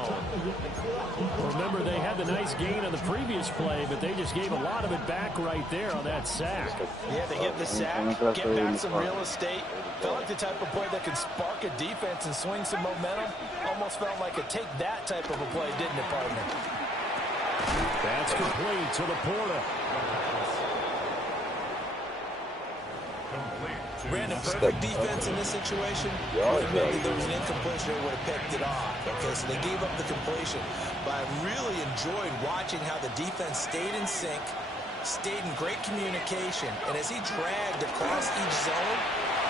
Remember, they had the nice gain on the previous play, but they just gave a lot of it back right there on that sack. Yeah, they get the sack, get back some real estate. Felt like the type of play that could spark a defense and swing some momentum. Almost felt like a take that type of a play, didn't it, partner? That's complete to the Porta. Brandon, perfect defense in this situation. Ultimately, there was an incompletion that would have picked it off. Okay, so they gave up the completion. But I really enjoyed watching how the defense stayed in sync, stayed in great communication, and as he dragged across each zone,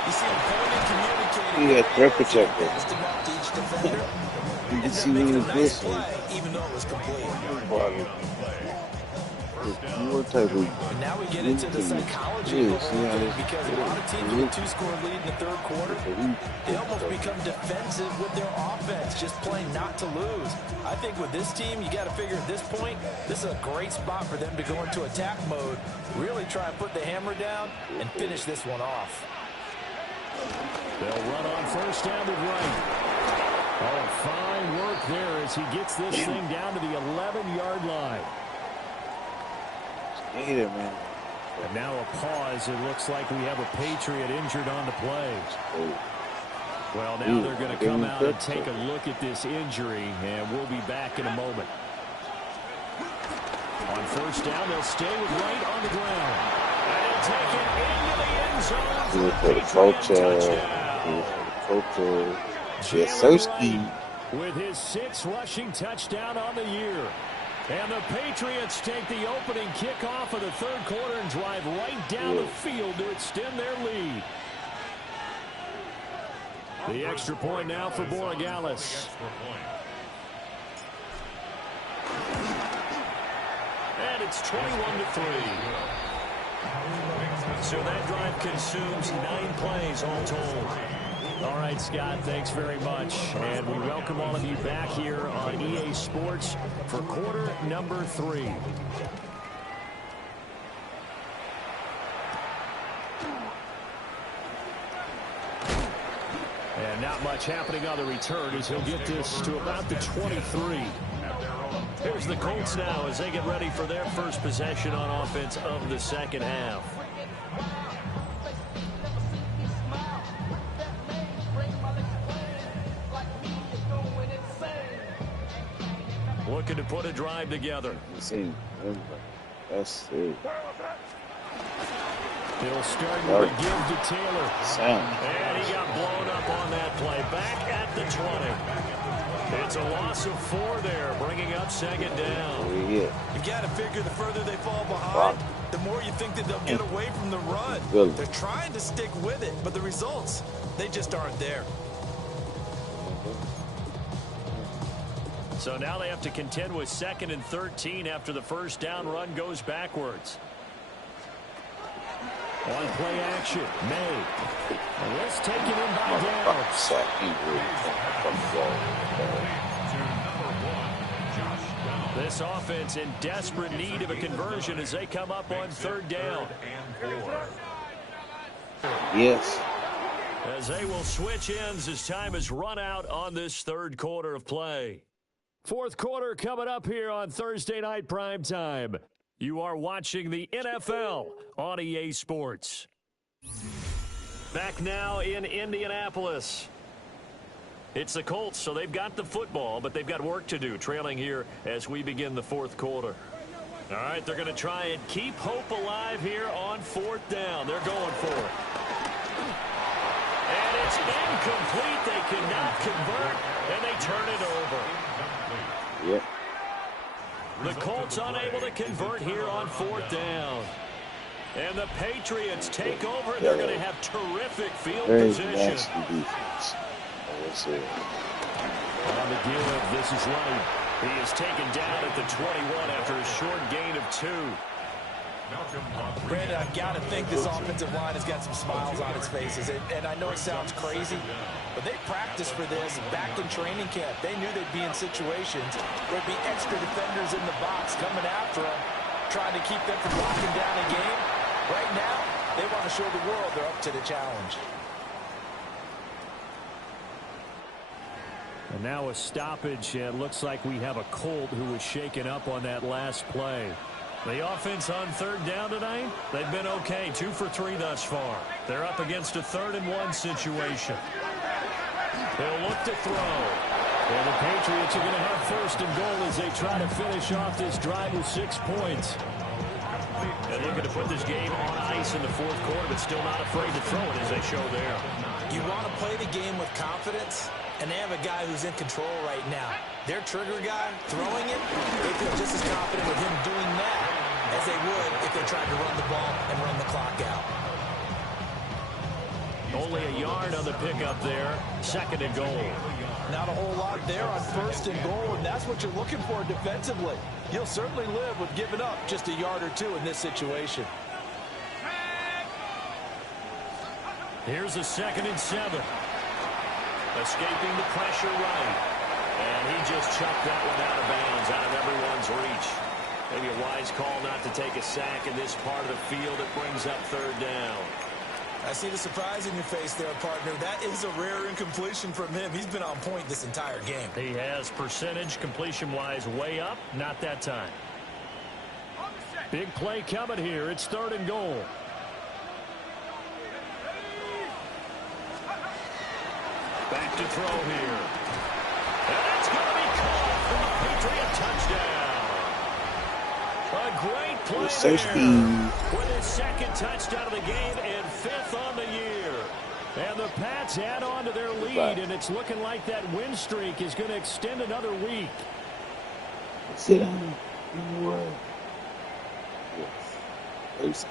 you see him pointing, communicating. He had threat protector. Passed him off to each defender. You can see Ended me up in making a nice this play, even though it was complete. More type of And now we get into the psychology of the whole thing, because a lot of teams with a 2-score lead in the 3rd quarter, they almost become defensive with their offense, just playing not to lose. I think with this team, you got to figure at this point, this is a great spot for them to go into attack mode, really try and put the hammer down and finish this one off. They'll run on 1st down to right. Oh, fine work there as he gets this thing down to the 11-yard line. Hater, man. And now a pause. It looks like we have a Patriot injured on the play. Well, now they're going to come out and take a look at this injury, and we'll be back in a moment. On 1st down, they'll stay with Wright on the ground. And he'll take it into the end zone for a Patriot touchdown. With his 6th rushing touchdown on the year. And the Patriots take the opening kickoff of the 3rd quarter and drive right down the field to extend their lead. The extra point now for Borregales. And it's 21-3. So that drive consumes 9 plays all told. All right, Scott, thanks very much. And we welcome all of you back here on EA Sports for quarter number 3. And not much happening on the return as he'll get this to about the 23. Here's the Colts now as they get ready for their first possession on offense of the 2nd half. Looking to put a drive together. That's it. He'll start with a give to Taylor. And he got blown up on that play. Back at the 20. It's a loss of 4 there, bringing up 2nd down. You got to figure the further they fall behind, the more you think that they'll get away from the run. They're trying to stick with it, but the results, they just aren't there. So now they have to contend with 2nd and 13 after the 1st down run goes backwards. On play action, May. And let's take it in by Downs. This offense in desperate need of a conversion as they come up on 3rd down. Yes. as they will switch ends as time has run out on this third quarter of play. Fourth quarter coming up here on Thursday Night Primetime. You are watching the NFL on EA Sports. Back now in Indianapolis. It's the Colts, so they've got the football, but they've got work to do, trailing here as we begin the fourth quarter. All right, they're going to try and keep hope alive here on fourth down. They're going for it. And it's incomplete. They cannot convert, and they turn it over. Yep. The Colts unable to convert here on fourth down. And the Patriots take over, and they're going to have terrific field position. On the give, this is Wright. He is taken down at the 21 after a short gain of 2. Brandon, I've got to think this offensive line has got some smiles on its faces. And I know it sounds crazy, but they practiced for this back in training camp. They knew they'd be in situations where there'd be extra defenders in the box coming after them, trying to keep them from locking down a game. Right now, they want to show the world they're up to the challenge. And now a stoppage, and looks like we have a Colt who was shaken up on that last play. The offense on third down tonight, they've been okay, 2 for 3 thus far. They're up against a 3rd and 1 situation. They'll look to throw. And the Patriots are going to have 1st and goal as they try to finish off this drive with 6 points. And looking to put this game on ice in the fourth quarter, but still not afraid to throw it as they show there. You want to play the game with confidence, and they have a guy who's in control right now. Their trigger guy, throwing it, they feel just as confident with him doing that as they would if they tried to run the ball and run the clock out. Only a yard on the pickup there, 2nd and goal. Not a whole lot there on 1st and goal, and that's what you're looking for defensively. You'll certainly live with giving up just a yard or 2 in this situation. Here's a 2nd and 7. Escaping the pressure right. And he just chucked that one out of bounds, out of everyone's reach. Maybe a wise call not to take a sack in this part of the field. It brings up 3rd down. I see the surprise in your face there, partner. That is a rare incompletion from him. He's been on point this entire game. He has percentage completion-wise way up. Not that time. Big play coming here. It's 3rd and goal. Back to throw here. And it's going to be caught for the Patriot touchdown. A great play there with his 2nd touchdown of the game and 5th on the year. And the Pats add on to their lead, and it's looking like that win streak is going to extend another week. Sit down. Yes.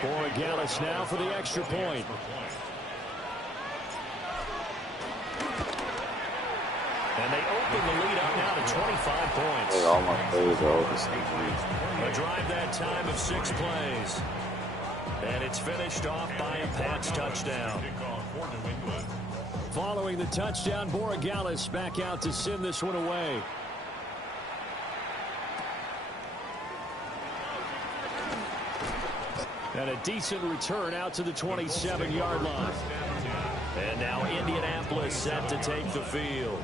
Borregales now for the extra point. And they open the lead up now to 25 points. Hey, all my plays are all the same. A drive that time of 6 plays. And it's finished off by a Pats touchdown. Following the touchdown, Borregales back out to send this one away. And a decent return out to the 27-yard line. And now Indianapolis set to take the field.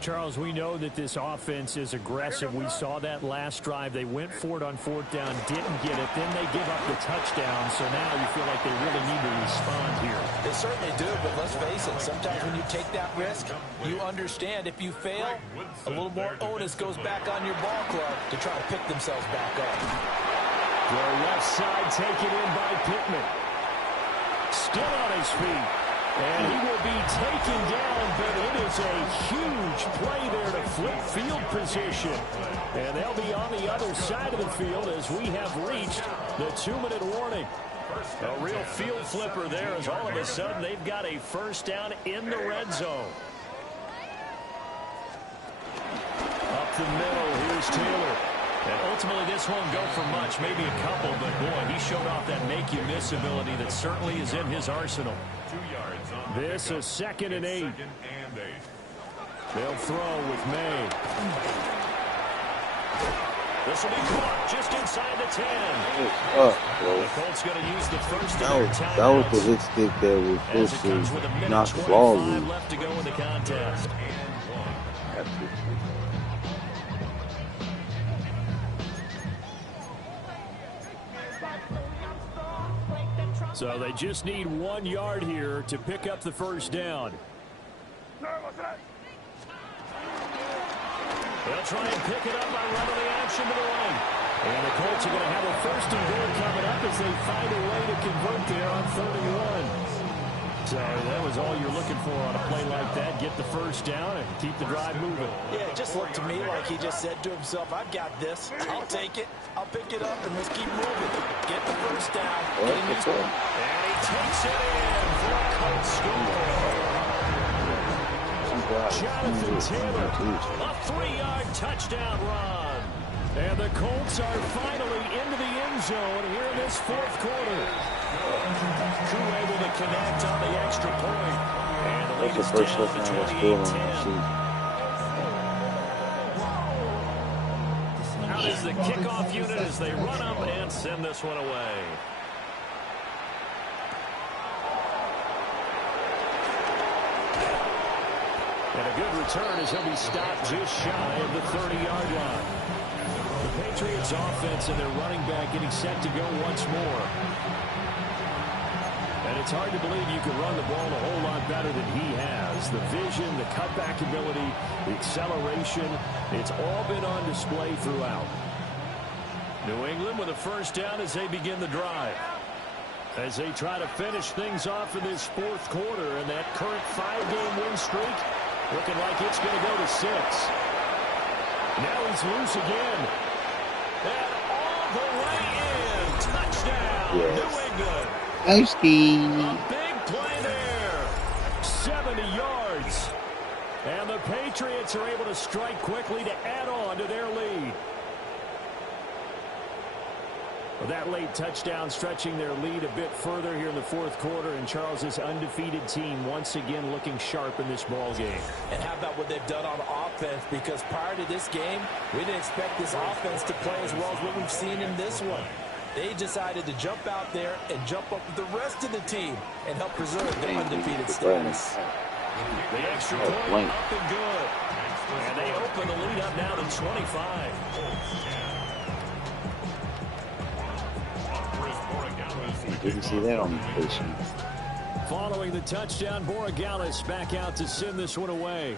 Charles, we know that this offense is aggressive. We saw that last drive. They went for it on 4th down, didn't get it. Then they give up the touchdown. So now you feel like they really need to respond here. They certainly do, but let's face it. Sometimes when you take that risk, you understand if you fail, a little more onus goes back on your ball club to try to pick themselves back up. The left side taken in by Pittman. Still on his feet. And he will be taken down, but it is a huge play there to flip field position. And they'll be on the other side of the field as we have reached the 2-minute warning. A real field flipper there as all of a sudden they've got a 1st down in the red zone. Up the middle, here's Taylor. And ultimately, this won't go for much, maybe a couple, but boy, he showed off that make-you-miss ability that certainly is in his arsenal. This is 2nd and 8. They'll throw with May. This will be caught just inside the 10. The Colts going to use the first of their timeouts. That was the hit stick that was supposed to knock the ball loose. Left to go in the contest. So they just need 1 yard here to pick up the first down. They'll try and pick it up by running the action to the right. And the Colts are going to have a first and goal coming up as they find a way to convert there on 31. So that was all you're looking for on a play like that. Get the first down and keep the drive moving. Yeah, it just looked to me like he just said to himself, I've got this. I'll take it. I'll pick it up and let's keep moving. Get the first down. And he takes it in for a Colts score. Jonathan Taylor, a 3-yard touchdown run. And the Colts are finally into the end zone here in this fourth quarter. Crew able to connect on the extra point. And the lead is down to 28-10. Out is the kickoff unit as they run up and send this one away. And a good return as he'll be stopped just shy of the 30-yard line. The Patriots offense and their running back getting set to go once more. And it's hard to believe you can run the ball a whole lot better than he has. The vision, the cutback ability, the acceleration, it's all been on display throughout. New England with a first down as they begin the drive. As they try to finish things off in this fourth quarter, and that current 5-game win streak looking like it's going to go to 6. Now he's loose again. And all the way in. Touchdown, yes. New England. A big play there. 70 yards. And the Patriots are able to strike quickly to add on to their lead. Well, that late touchdown stretching their lead a bit further here in the fourth quarter, and Charles' undefeated team once again looking sharp in this ball game. And how about what they've done on offense? Because prior to this game, we didn't expect this offense to play as well as what we've seen in this one. They decided to jump out there and jump up with the rest of the team and help preserve their undefeated status. The extra point up and good. And they open the lead up now to 25. Didn't see that on the patient. Following the touchdown, Borregales back out to send this one away.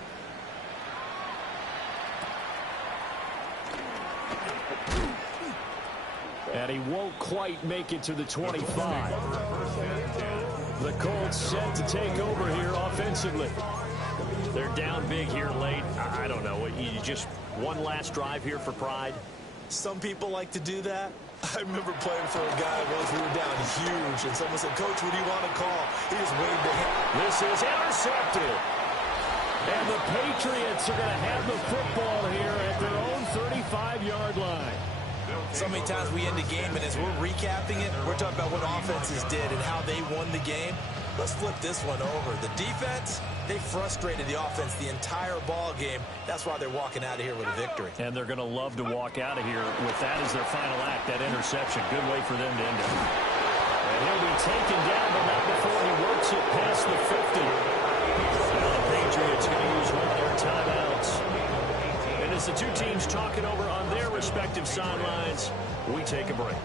And he won't quite make it to the 25. The Colts set to take over here offensively. They're down big here late. I don't know. You just one last drive here for pride. Some people like to do that. I remember playing for a guy once we were down huge, and someone said, Coach, what do you want to call? He just waved the hand. This is intercepted. And the Patriots are going to have the football here at their own 35-yard line. So many times we end the game, and as we're recapping it, we're talking about what offenses did and how they won the game. Let's flip this one over. The defense, they frustrated the offense the entire ball game. That's why they're walking out of here with a victory. And they're going to love to walk out of here with that as their final act, that interception. Good way for them to end it. And he'll be taken down, but not before he works it past the 50. Now the Patriots going to use one of their timeouts. And as the two teams talk it over on their respective sidelines, we take a break.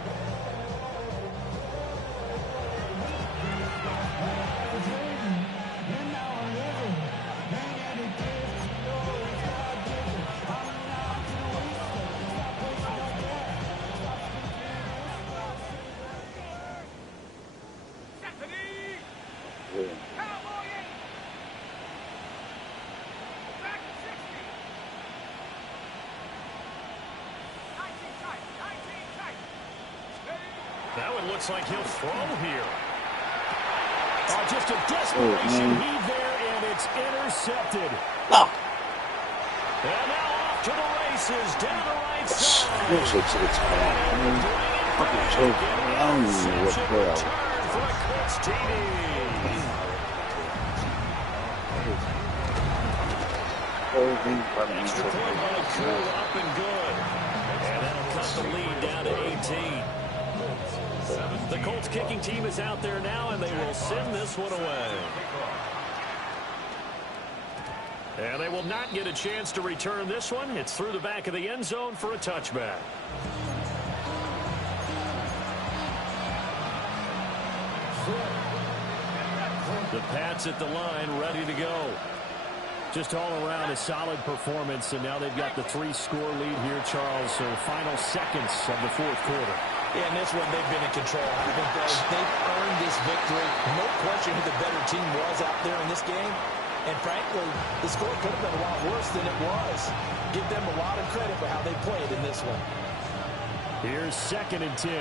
That one looks like he'll throw here. Oh, just a desperation heave there, and it's intercepted. Oh. And now off to the races, down the right side. Fucking choke. I don't even know what's going on. For a Colts TD. Extra point by Crew, up and good. And that'll cut the lead down to 18. The Colts kicking team is out there now, and they will send this one away. And they will not get a chance to return this one. It's through the back of the end zone for a touchback. The Pats at the line, ready to go. Just all around a solid performance, and now they've got the 3-score lead here, Charles. So final seconds of the fourth quarter. Yeah, and this one, they've been in control. They've earned this victory. No question who the better team was out there in this game. And frankly, the score could have been a lot worse than it was. Give them a lot of credit for how they played in this one. Here's 2nd and 10.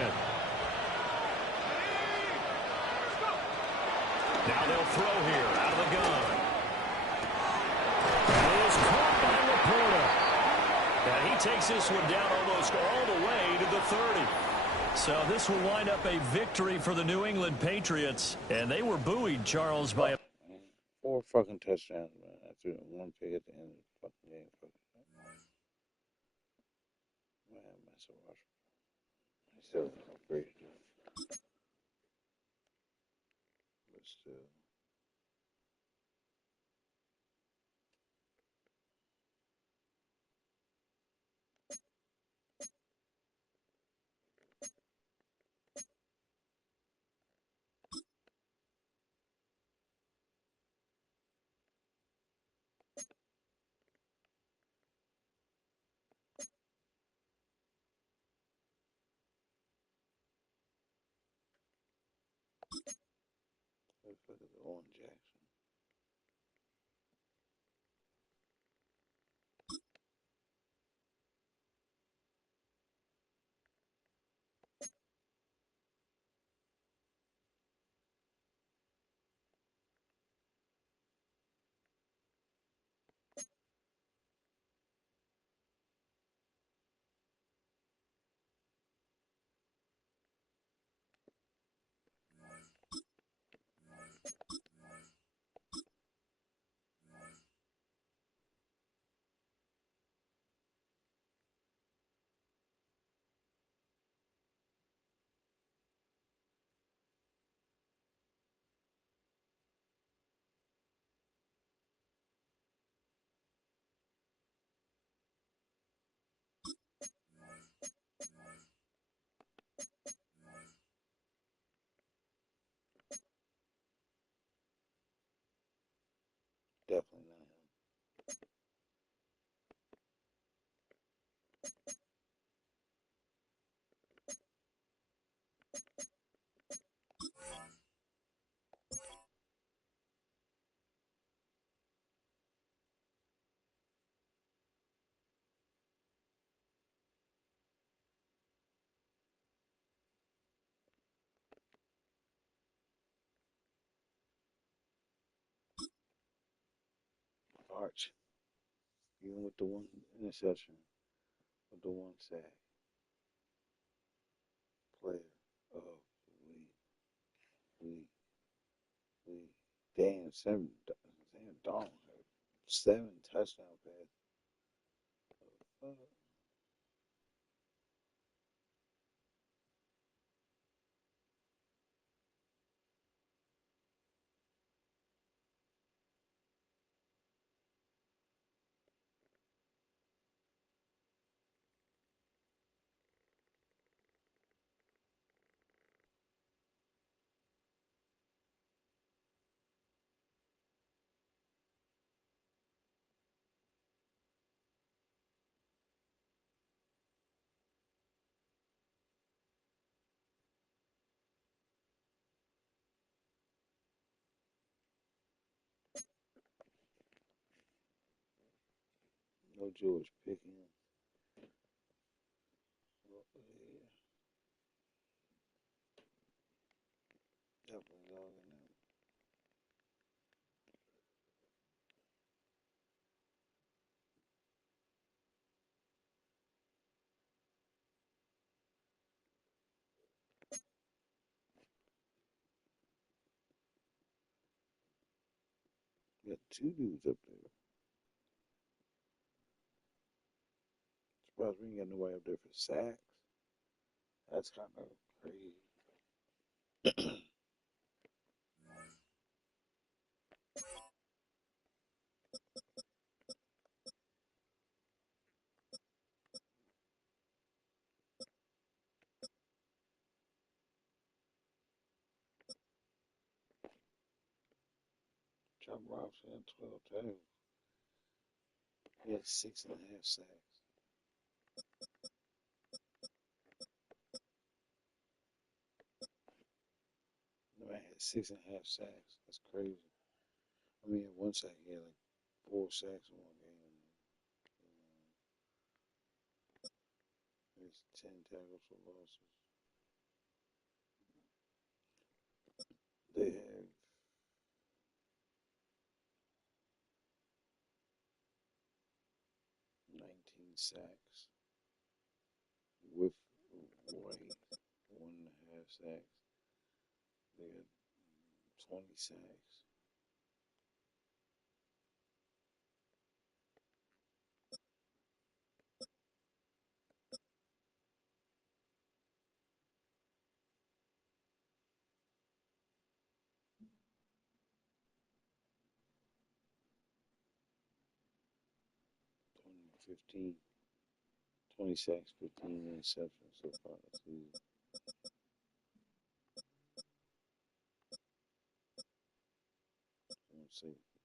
Now they'll throw here out of the gun. It is caught by Laporta. And he takes this one down almost all the way to the 30. So this will wind up a victory for the New England Patriots. And they were buoyed, Charles, by a 4 fucking touchdowns, man. After 1 pick at the end of the fucking game. Man, that's a rush. He's still great. But still. Look at the Owen Jackson. Definitely not him. Arch. Even with the 1 interception, with the 1 sack. Player of the week. Damn, 7. Damn, dog. 7 touchdown passes. No George Pickens. Definitely logging out. Got 2 dudes up there. surprised we ain't got nobody up there for sacks. That's kind of crazy. John Robinson had 12 tackles. He had 6.5 sacks. The man had 6.5 sacks. That's crazy. I mean, at one sack, he had like 4 sacks in one game. There's 10 tackles for losses. They have 19 sacks with White, 1.5 sacks. They got 20 sacks. Twenty 15, 20 sacks, 15 interceptions so far this season. Let's see.